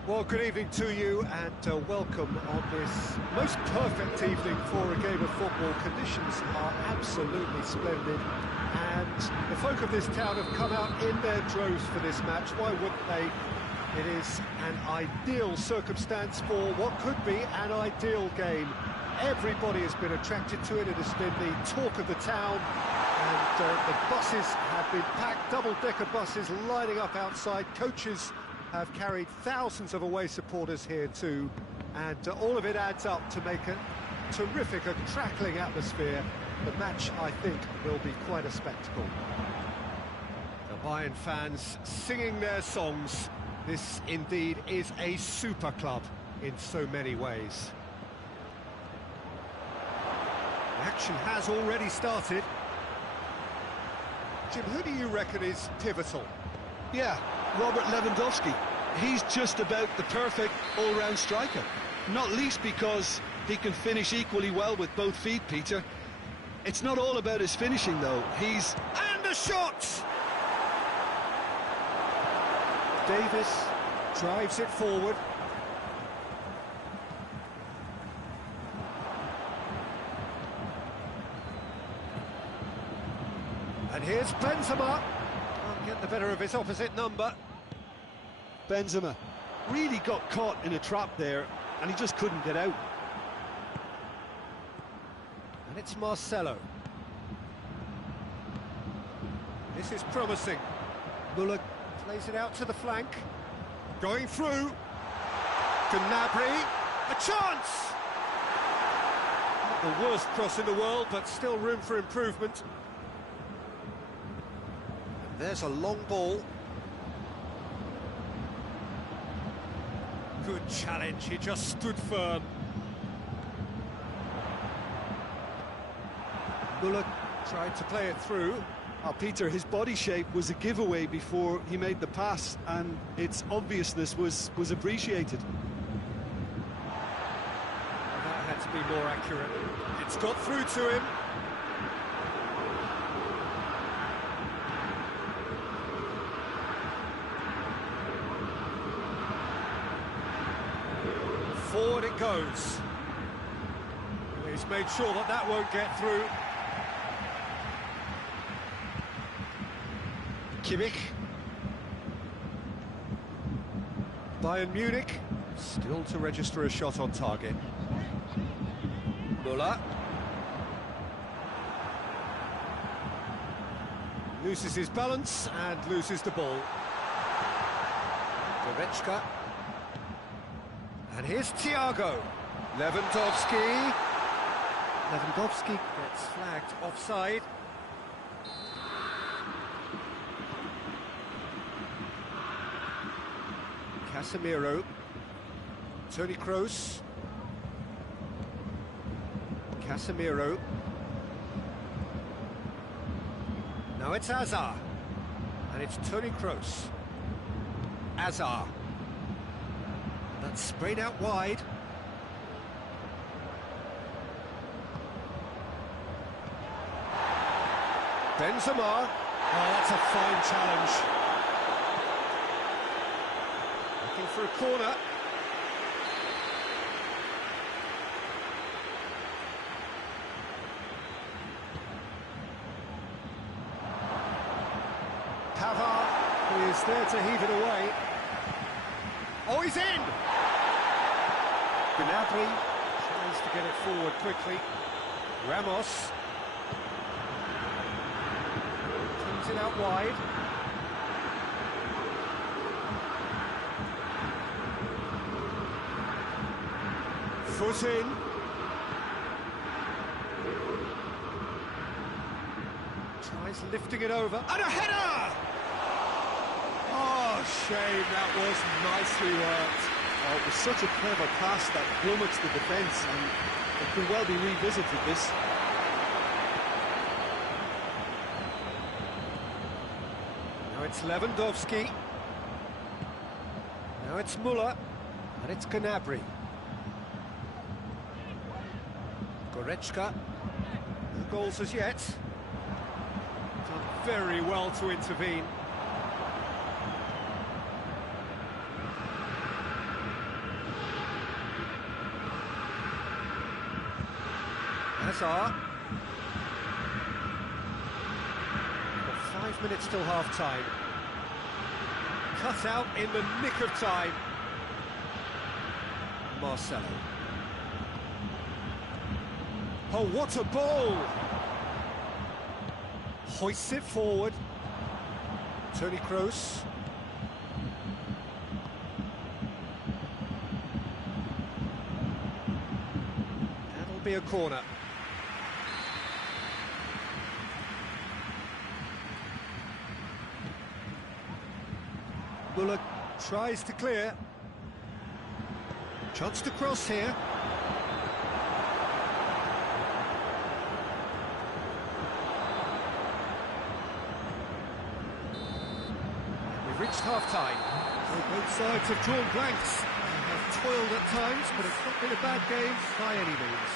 Well, good evening to you and welcome on this most perfect evening for a game of football. Conditions are absolutely splendid and the folk of this town have come out in their droves for this match. Why wouldn't they? It is an ideal circumstance for what could be an ideal game. Everybody has been attracted to it. It has been the talk of the town and the buses have been packed, double-decker buses lining up outside. Coaches have carried thousands of away supporters here too, and all of it adds up to make a terrific, a crackling atmosphere. The match, I think, will be quite a spectacle. The Bayern fans singing their songs. This indeed is a super club in so many ways. The action has already started. Jim, who do you reckon is pivotal? Yeah, Robert Lewandowski. He's just about the perfect all-round striker. Not least because he can finish equally well with both feet, Peter. It's not all about his finishing, though. He's... And a shot! Davis drives it forward. And here's Benzema. Can't get the better of his opposite number. Benzema really got caught in a trap there, and he just couldn't get out. And it's Marcelo. This is promising. Muller plays it out to the flank. Going through. Gnabry. A chance! Not the worst cross in the world, but still room for improvement. And there's a long ball. Good challenge, he just stood firm. Muller tried to play it through. Peter, his body shape was a giveaway before he made the pass, and its obviousness was appreciated. That had to be more accurate. It's got through to him. Forward it goes. He's made sure that that won't get through. Kimmich. Bayern Munich still to register a shot on target. Muller. Loses his balance and loses the ball. Goretzka. And here's Thiago. Lewandowski. Lewandowski gets flagged offside. Casemiro. Toni Kroos. Casemiro. Now it's Hazard. And it's Toni Kroos. Hazard. That's sprayed out wide. Benzema. Oh, that's a fine challenge. Looking for a corner. Pavard is there to heave it away. Oh, he's in! Gnabry tries to get it forward quickly. Ramos. Turns it out wide. Foot in. Tries lifting it over. And a header! Oh, shame, that was nicely worked. Oh, it was such a clever pass that plummets the defence, and it could well be revisited, this. Now it's Lewandowski. Now it's Muller. And it's Gnabry. Goretzka. No goals as yet. Done very well to intervene. Hazard. Got 5 minutes till half-time. Cut out in the nick of time. Marcelo. Oh, what a ball! Hoists it forward. Toni Kroos. That'll be a corner. Muller tries to clear. Chance to cross here. We've reached half-time. So both sides have drawn blanks. They have toiled at times, but it's not been a bad game by any means.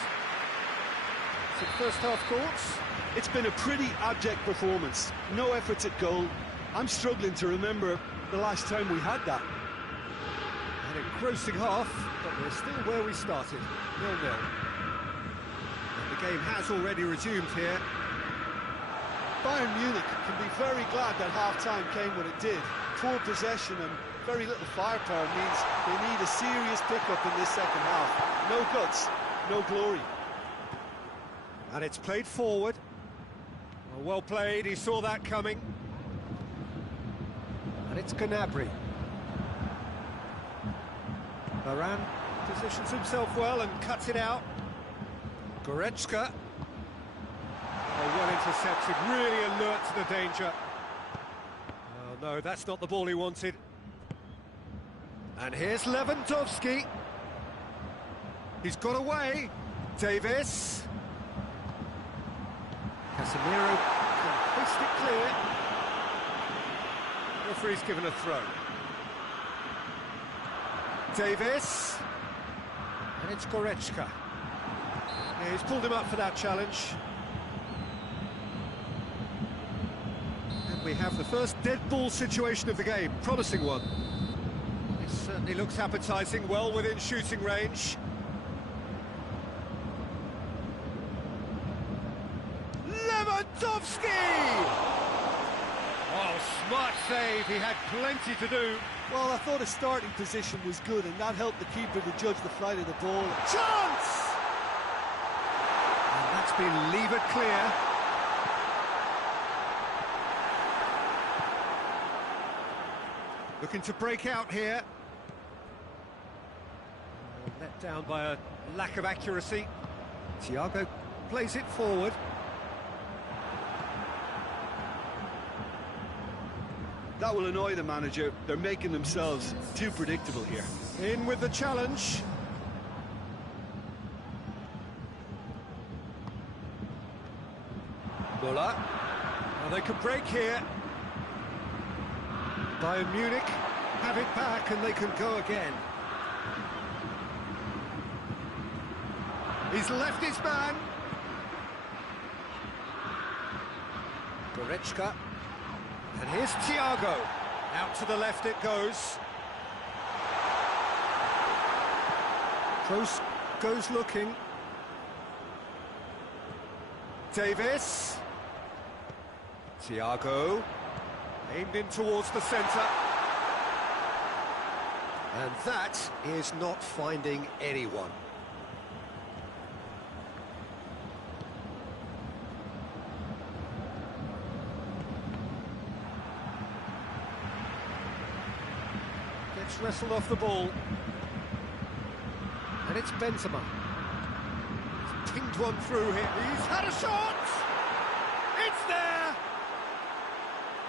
Some first-half thoughts? It's been a pretty abject performance. No efforts at goal. I'm struggling to remember the last time we had that. An engrossing half, but we're still where we started, 0-0. And the game has already resumed here. Bayern Munich can be very glad that half-time came when it did. Poor possession and very little firepower means they need a serious pickup in this second half. No guts, no glory. And it's played forward. Well played, he saw that coming. And it's Gnabry. Varane positions himself well and cuts it out. Goretzka. Oh, well intercepted, really alert to the danger. Oh no, that's not the ball he wanted. And here's Lewandowski. He's got away. Davis. Casemiro can hoist it clear. Referee's given a throw. Davis. And it's Goretzka. Yeah, he's pulled him up for that challenge. And we have the first dead ball situation of the game. Promising one. It certainly looks appetising, well within shooting range. Lewandowski! Oh, smart save, he had plenty to do. Well, I thought his starting position was good, and that helped the keeper to judge the flight of the ball. Chance! And that's been levered clear. Looking to break out here. Let down by a lack of accuracy. Thiago plays it forward. That will annoy the manager. They're making themselves too predictable here. In with the challenge. Muller. Well, they could break here. Bayern Munich have it back and they can go again. He's left his man. Goretzka. And here's Thiago. Out to the left it goes. Kroos goes looking. Davis. Thiago. Aimed in towards the centre. And that is not finding anyone. Gets wrestled off the ball. And it's Benzema. He's pinged one through here. He's had a shot! It's there!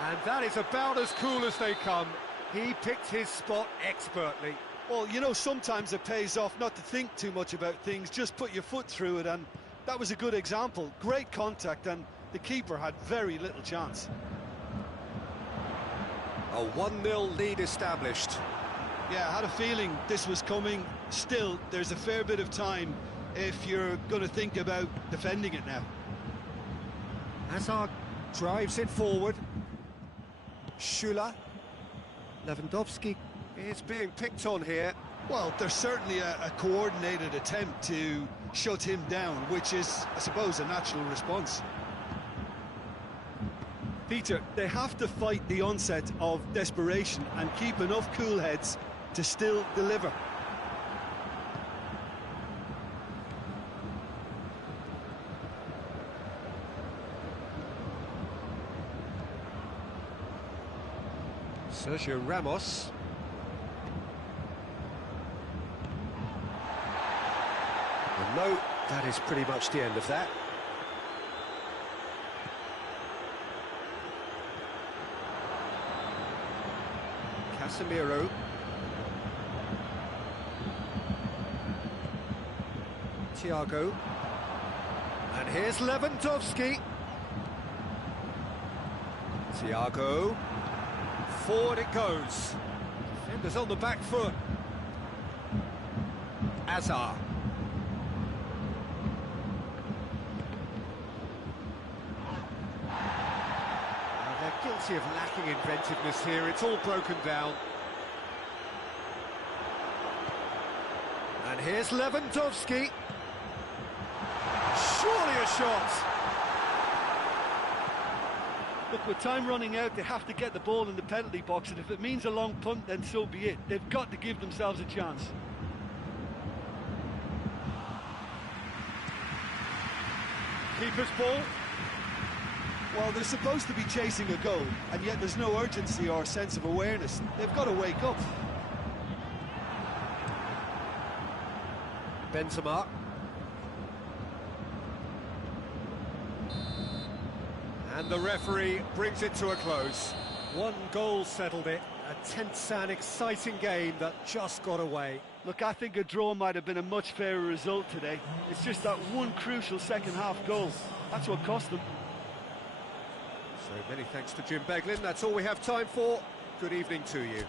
And that is about as cool as they come. He picked his spot expertly. Well, you know, sometimes it pays off not to think too much about things, just put your foot through it, and that was a good example. Great contact, and the keeper had very little chance. A 1-0 lead established. Yeah, I had a feeling this was coming. Still, there's a fair bit of time if you're going to think about defending it now. Hazard drives it forward. Schüller. Lewandowski He's being picked on here. Well, there's certainly a coordinated attempt to shut him down, which is, I suppose, a natural response. Peter, they have to fight the onset of desperation and keep enough cool heads to still deliver. Sergio Ramos. Well, no, that is pretty much the end of that. Casemiro. Thiago. And here's Lewandowski. Thiago. Forward it goes. Defenders on the back foot. Azar. They're guilty of lacking inventiveness here. It's all broken down. And here's Lewandowski. Surely a shot. Look, with time running out, they have to get the ball in the penalty box, and if it means a long punt, then so be it. They've got to give themselves a chance. Keeper's ball. Well, they're supposed to be chasing a goal, and yet there's no urgency or sense of awareness. They've got to wake up. Benzema. And the referee brings it to a close. One goal settled it. A tense and exciting game that just got away. Look, I think a draw might have been a much fairer result today. It's just that one crucial second-half goal. That's what cost them. So many thanks to Jim Beglin. That's all we have time for. Good evening to you.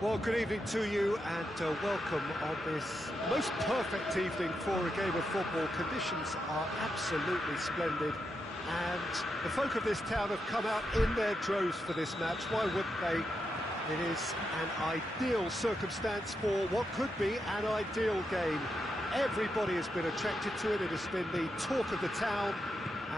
Well, good evening to you and welcome on this most perfect evening for a game of football. Conditions are absolutely splendid and the folk of this town have come out in their droves for this match. Why wouldn't they? It is an ideal circumstance for what could be an ideal game. Everybody has been attracted to it. It has been the talk of the town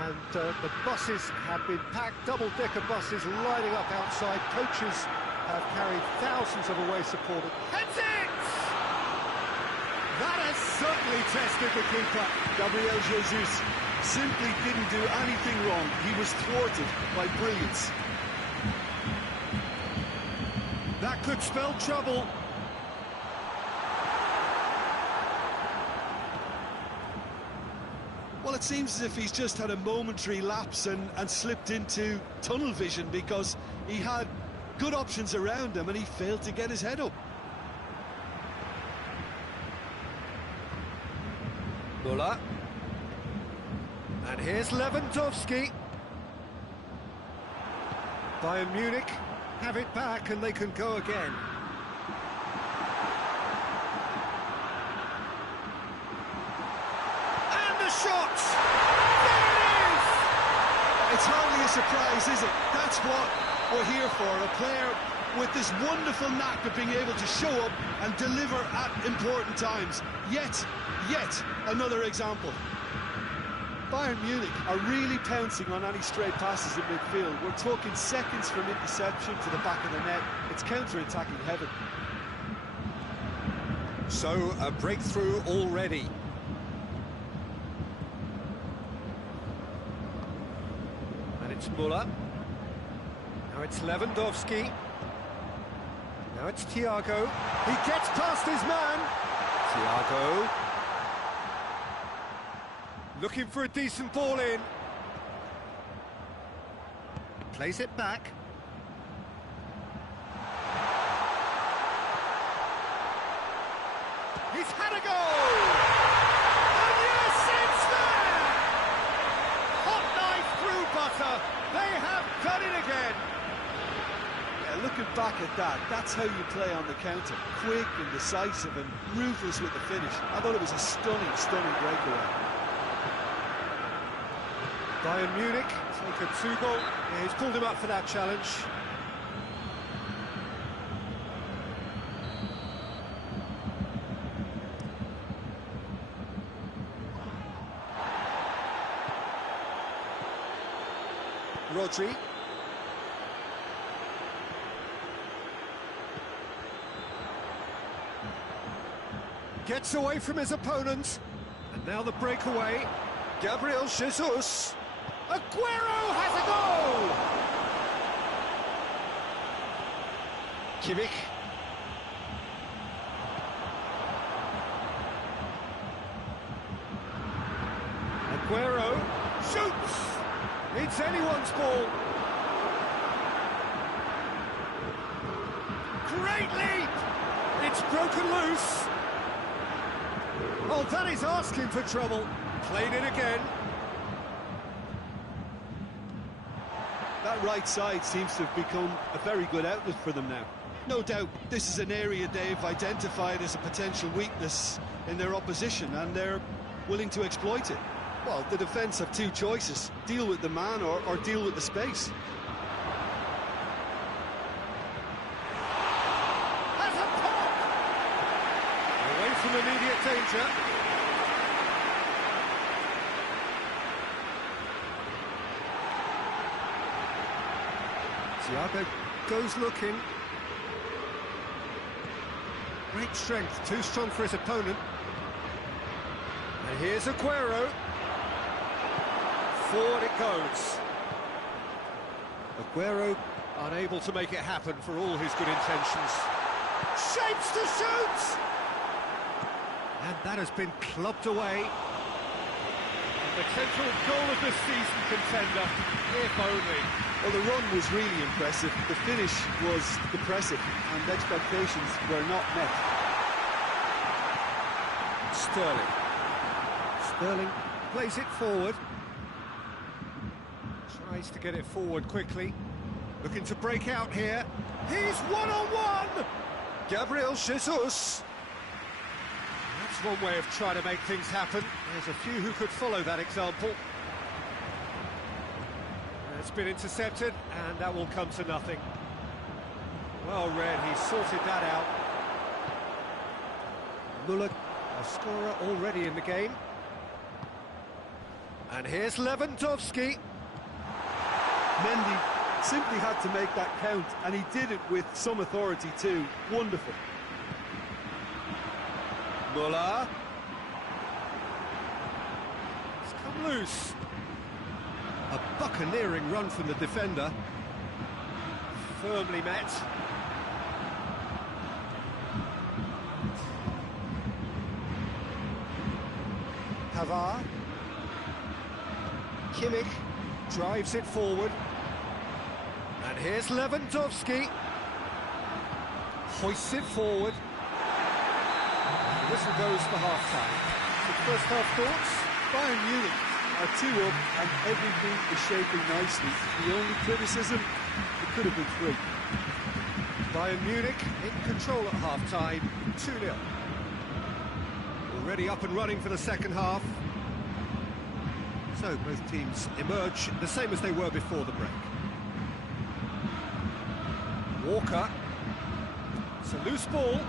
and the buses have been packed, double-decker buses lining up outside. Coaches have carried thousands of away supporters. Heads it! That has certainly tested the keeper. Gabriel Jesus simply didn't do anything wrong. He was thwarted by brilliance. That could spell trouble. Well, it seems as if he's just had a momentary lapse and slipped into tunnel vision, because he had good options around him and he failed to get his head up. Müller. And here's Lewandowski. Bayern Munich have it back and they can go again. And the shot! There it is! It's hardly a surprise, is it? That's what we're here for, a player with this wonderful knack of being able to show up and deliver at important times. Yet another example. Bayern Munich are really pouncing on any stray passes in midfield. We're talking seconds from interception to the back of the net. It's counter-attacking heaven. So, a breakthrough already. And it's Müller. Now it's Lewandowski. Now it's Thiago. He gets past his man. Thiago. Looking for a decent ball in. Plays it back. He's had a go! And yes, it's there! Hot knife through butter. They have done it again. Yeah, looking back at that, that's how you play on the counter. Quick and decisive and ruthless with the finish. I thought it was a stunning breakaway. Bayern Munich take a 2-goal. Yeah, he's pulled him up for that challenge. Rodri. Gets away from his opponent. And now the breakaway. Gabriel Jesus. Aguero has a goal! Kimmich. Aguero shoots! It's anyone's ball. Great leap! It's broken loose. Oh, that is asking for trouble. Played it again. That right side seems to have become a very good outlet for them now. No doubt this is an area they've identified as a potential weakness in their opposition, and they're willing to exploit it. Well, the defence have two choices: deal with the man or deal with the space. Has a pop! Away from immediate danger. Thiago goes looking. Great strength, too strong for his opponent. And here's Aguero. Forward it goes. Aguero unable to make it happen for all his good intentions. Shapes to shoot! And that has been clubbed away. And the central goal of the season, contender, if only. Well, the run was really impressive, the finish was depressive, and expectations were not met. Sterling plays it forward. Tries to get it forward quickly. Looking to break out here. He's one-on-one! Gabriel Jesus. That's one way of trying to make things happen. There's a few who could follow that example. It's been intercepted, and that will come to nothing. Well read, he sorted that out. Müller, a scorer already in the game. And here's Lewandowski. Mendy simply had to make that count, and he did it with some authority too. Wonderful. Müller. It's come loose. A buccaneering run from the defender. Firmly met. Pavard. Kimmich drives it forward. And here's Lewandowski. Hoists it forward. And the whistle goes for half-time. So first half thoughts? Bayern Munich are 2 up and everything is shaping nicely. The only criticism, it could have been 3. Bayern Munich in control at half-time, 2-0. Already up and running for the second half. So both teams emerge the same as they were before the break. Walker. It's a loose ball.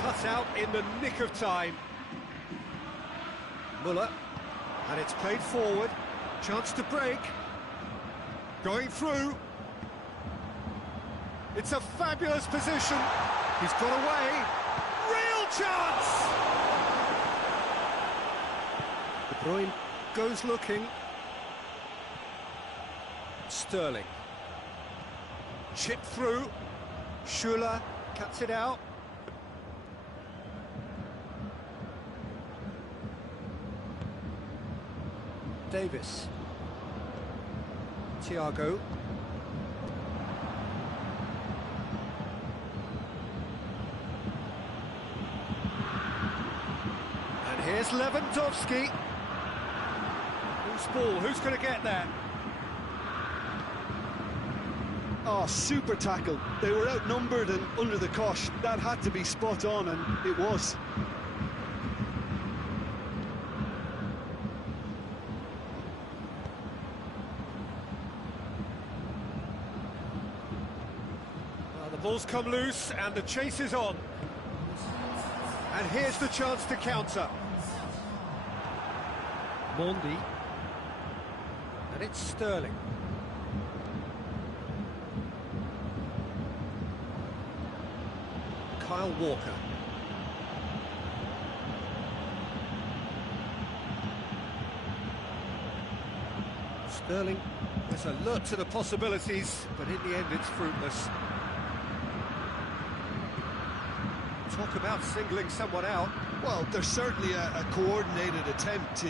Cut out in the nick of time. Muller, and it's played forward. Chance to break. Going through. It's a fabulous position. He's got away. Real chance! De Bruyne goes looking. Sterling. Chip through. Schuller cuts it out. Davis. Thiago. And here's Lewandowski. Loose ball, who's going to get that? Oh, super tackle. They were outnumbered and under the cosh. That had to be spot on, and it was. The ball's come loose and the chase is on. And here's the chance to counter. Mondi. And it's Sterling. Kyle Walker. Sterling is alert to the possibilities, but in the end it's fruitless. Talk about singling someone out. Well, there's certainly a coordinated attempt to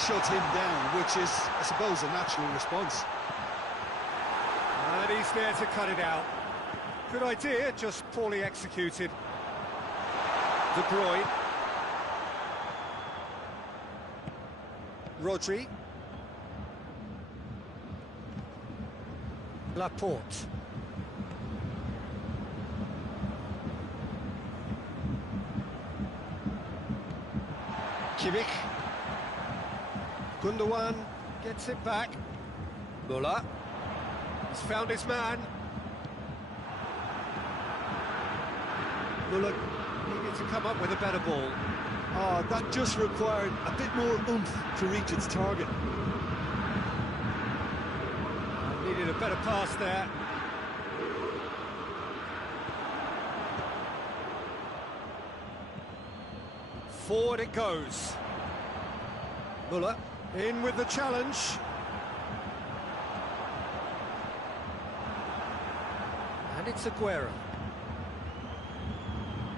shut him down, which is, I suppose, a natural response. And he's there to cut it out. Good idea, just poorly executed. De Bruyne. Rodri. Laporte. Kimmich. Gundogan gets it back. Muller. He's found his man. Muller needed to come up with a better ball. Oh, that just required a bit more oomph to reach its target. Needed a better pass there. Forward it goes. Muller in with the challenge. And it's Aguero.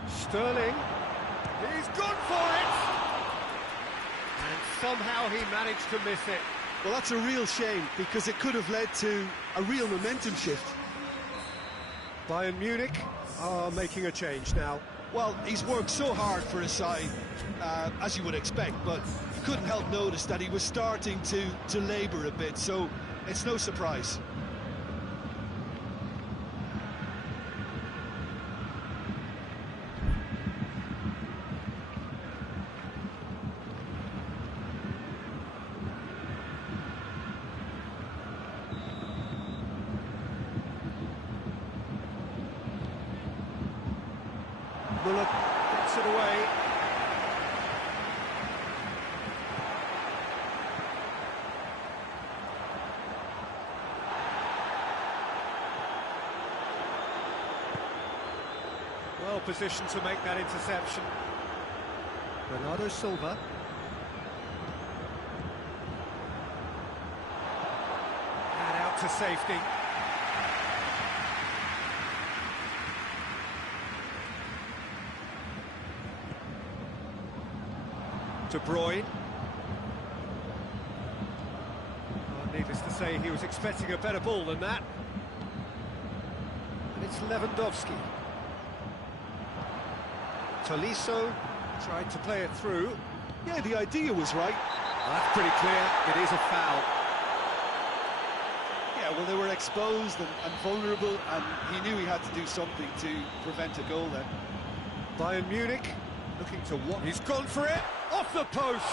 Sterling. He's gone for it! And somehow he managed to miss it. Well, that's a real shame, because it could have led to a real momentum shift. Bayern Munich are making a change now. Well, he's worked so hard for his side, as you would expect, but you couldn't help notice that he was starting to labour a bit, so it's no surprise. Muller gets it away. Well positioned to make that interception. Bernardo Silva. And out to safety. De Bruyne. Oh, needless to say, he was expecting a better ball than that. And it's Lewandowski. Tolisso tried to play it through. Yeah, the idea was right. That's pretty clear. It is a foul. Yeah, well, they were exposed and vulnerable, and he knew he had to do something to prevent a goal then. Bayern Munich looking to what? He's gone for it, off the post!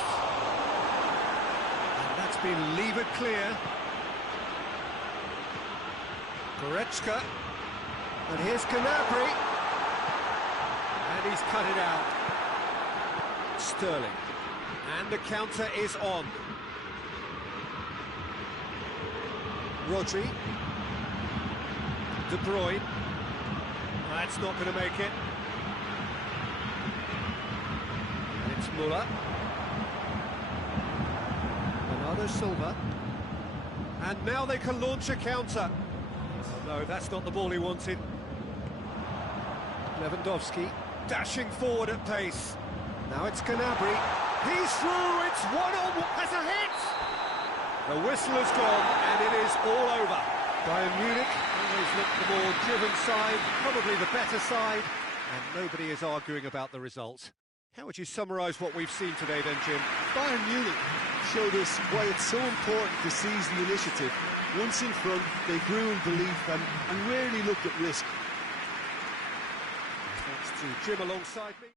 And that's been levered clear. Goretzka. And here's Gnabry. And he's cut it out. Sterling. And the counter is on. Rodri. De Bruyne. That's not going to make it. And it's Muller. Bernardo Silva. And now they can launch a counter. Oh no, that's not the ball he wanted. Lewandowski dashing forward at pace. Now it's Gnabry. He's through, it's 1-1, has a hit! The whistle has gone, and it is all over. Bayern Munich always look the more driven side, probably the better side, and nobody is arguing about the result. How would you summarise what we've seen today then, Jim? Bayern Munich showed us why it's so important to seize the initiative. Once in front, they grew in belief and rarely looked at risk. Thanks to Jim alongside me.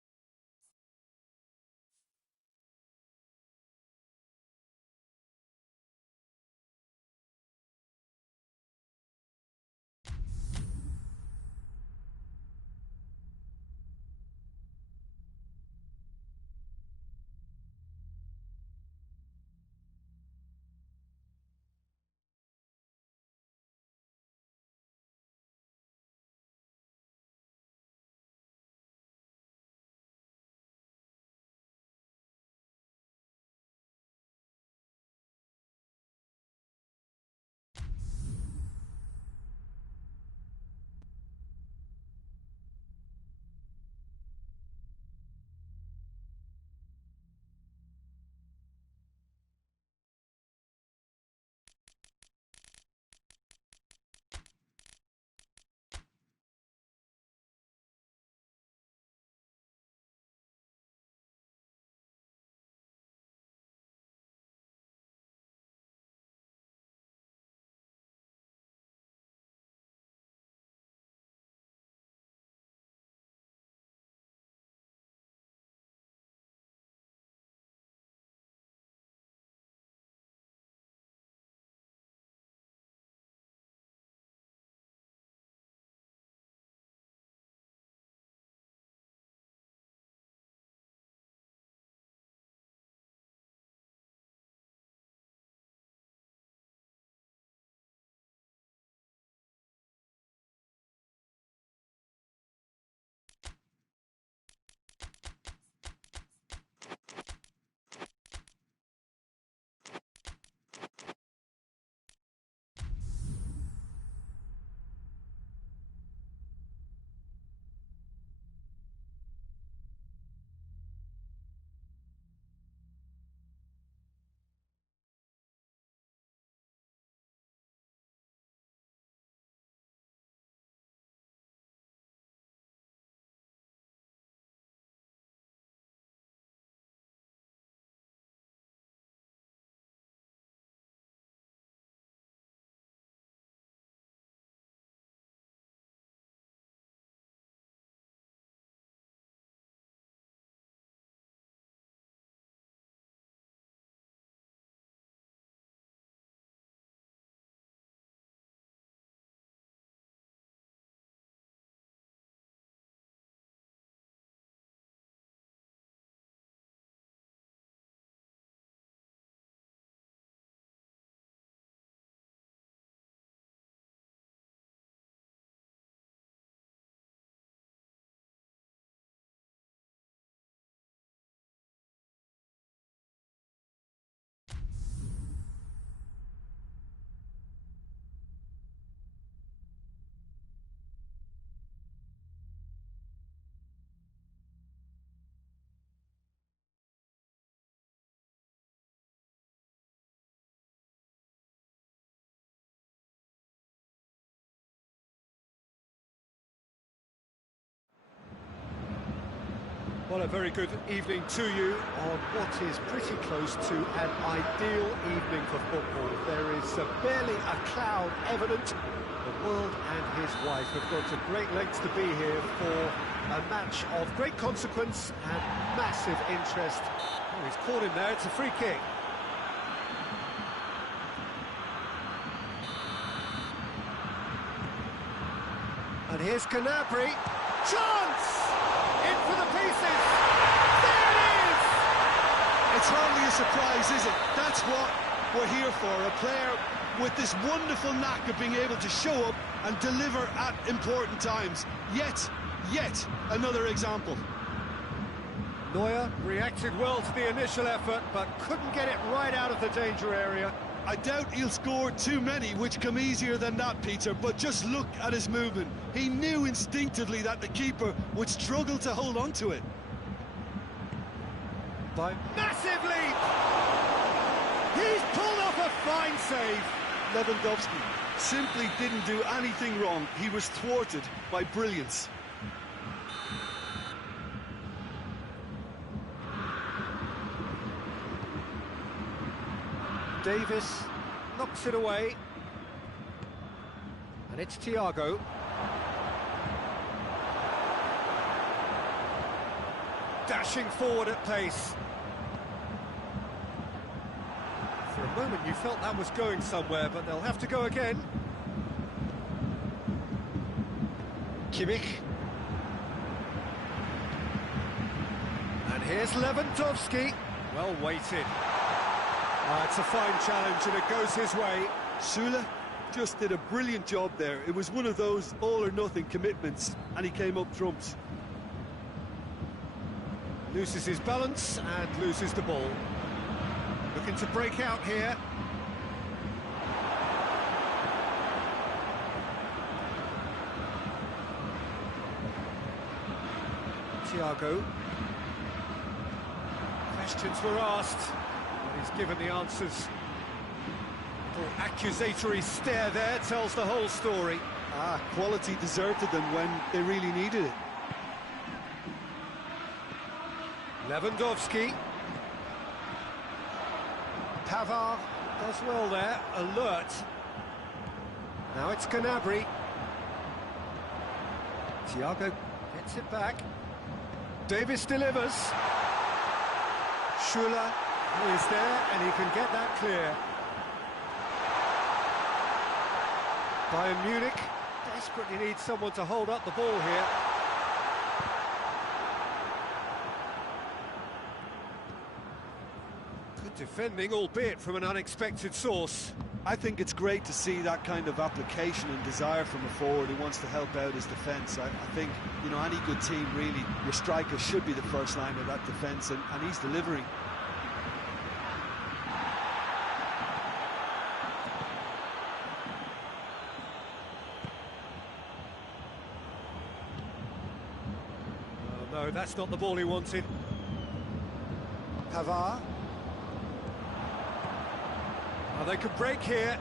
Well, a very good evening to you on what is pretty close to an ideal evening for football. There is barely a cloud evident. The world and his wife have gone to great lengths to be here for a match of great consequence and massive interest. Oh, he's caught him there, it's a free kick. And here's Gnabry. Chance! In for the pieces! There it is! It's hardly a surprise, is it? That's what we're here for, a player with this wonderful knack of being able to show up and deliver at important times. Yet another example. Neuer reacted well to the initial effort, but couldn't get it right out of the danger area. I doubt he'll score too many which come easier than that, Peter, but just look at his movement. He knew instinctively that the keeper would struggle to hold on to it. By massive leap! He's pulled off a fine save. Lewandowski simply didn't do anything wrong. He was thwarted by brilliance. Davis knocks it away. And it's Thiago. Dashing forward at pace. For a moment you felt that was going somewhere, but they'll have to go again. Kimmich. And here's Lewandowski. Well weighted. It's a fine challenge and it goes his way. Süle just did a brilliant job there. It was one of those all-or-nothing commitments, and he came up trumps. Loses his balance and loses the ball. Looking to break out here. Thiago. Questions were asked. He's given the answers. Little accusatory stare there tells the whole story. Quality deserted them when they really needed it. Lewandowski. Pavard does well there, alert. Now it's Gnabry. Thiago gets it back. Davis delivers. Süle. He is there, and he can get that clear. Bayern Munich desperately needs someone to hold up the ball here. Good defending, albeit from an unexpected source. I think it's great to see that kind of application and desire from a forward who wants to help out his defence. I think, you know, any good team, really, your striker should be the first line of that defence, and he's delivering. No, that's not the ball he wanted. Pavard. Oh, they could break here.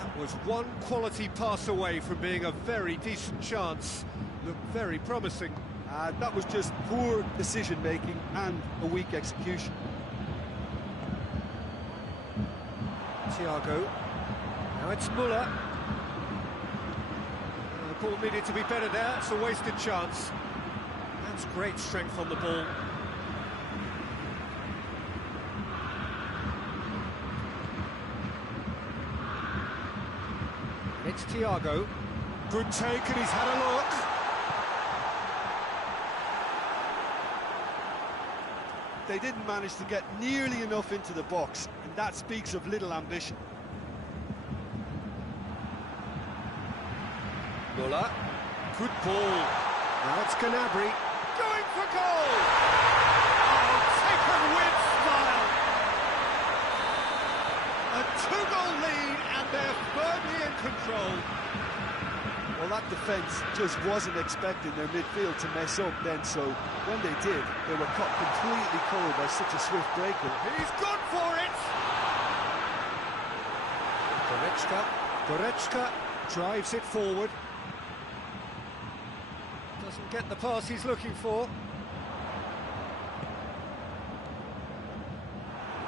That was one quality pass away from being a very decent chance. Looked very promising. That was just poor decision-making and a weak execution. Thiago. Now it's Müller. The ball needed to be better there, it's a wasted chance. That's great strength on the ball. It's Thiago. Good take and he's had a look. They didn't manage to get nearly enough into the box, and that speaks of little ambition. Müller, good ball. Now it's Gnabry, going for goal! Oh, taken with style! A two-goal lead and they're firmly in control. Well, that defence just wasn't expecting their midfield to mess up then, so when they did, they were caught completely cold by such a swift breakaway. He's gone for it! Goretzka. Goretzka drives it forward. Doesn't get the pass he's looking for.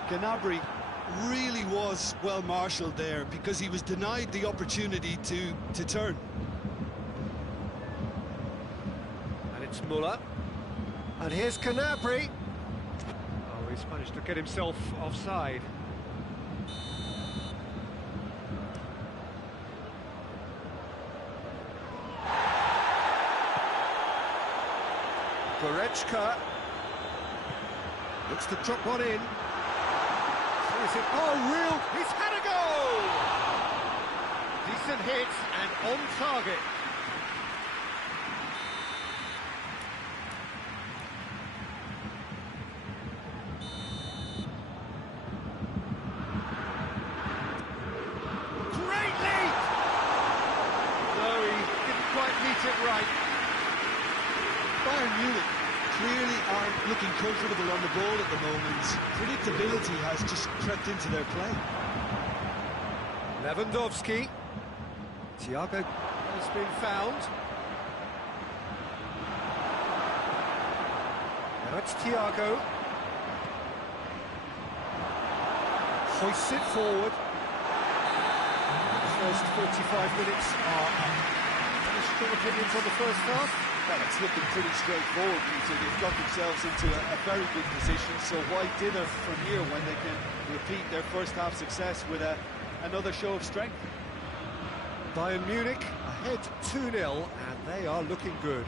Gnabry really was well marshalled there because he was denied the opportunity to turn. And it's Muller. And here's Gnabry. Oh, he's managed to get himself offside. Goretzka looks to drop one in. Is it? Oh, real! He's had a goal! Decent hit and on target. Great lead! No, he didn't quite meet it right. Bayern Munich clearly aren't looking comfortable on the ball at the moment. Predictability has just crept into their play. Lewandowski. Thiago has been found. Now it's Thiago. Hoists it forward. The first 45 minutes are up. Any strong opinions on the first half? Well, it's looking pretty straightforward, Peter. They've got themselves into a very good position, so why dither from here when they can repeat their first half success with another show of strength? Bayern Munich ahead 2-0, and they are looking good.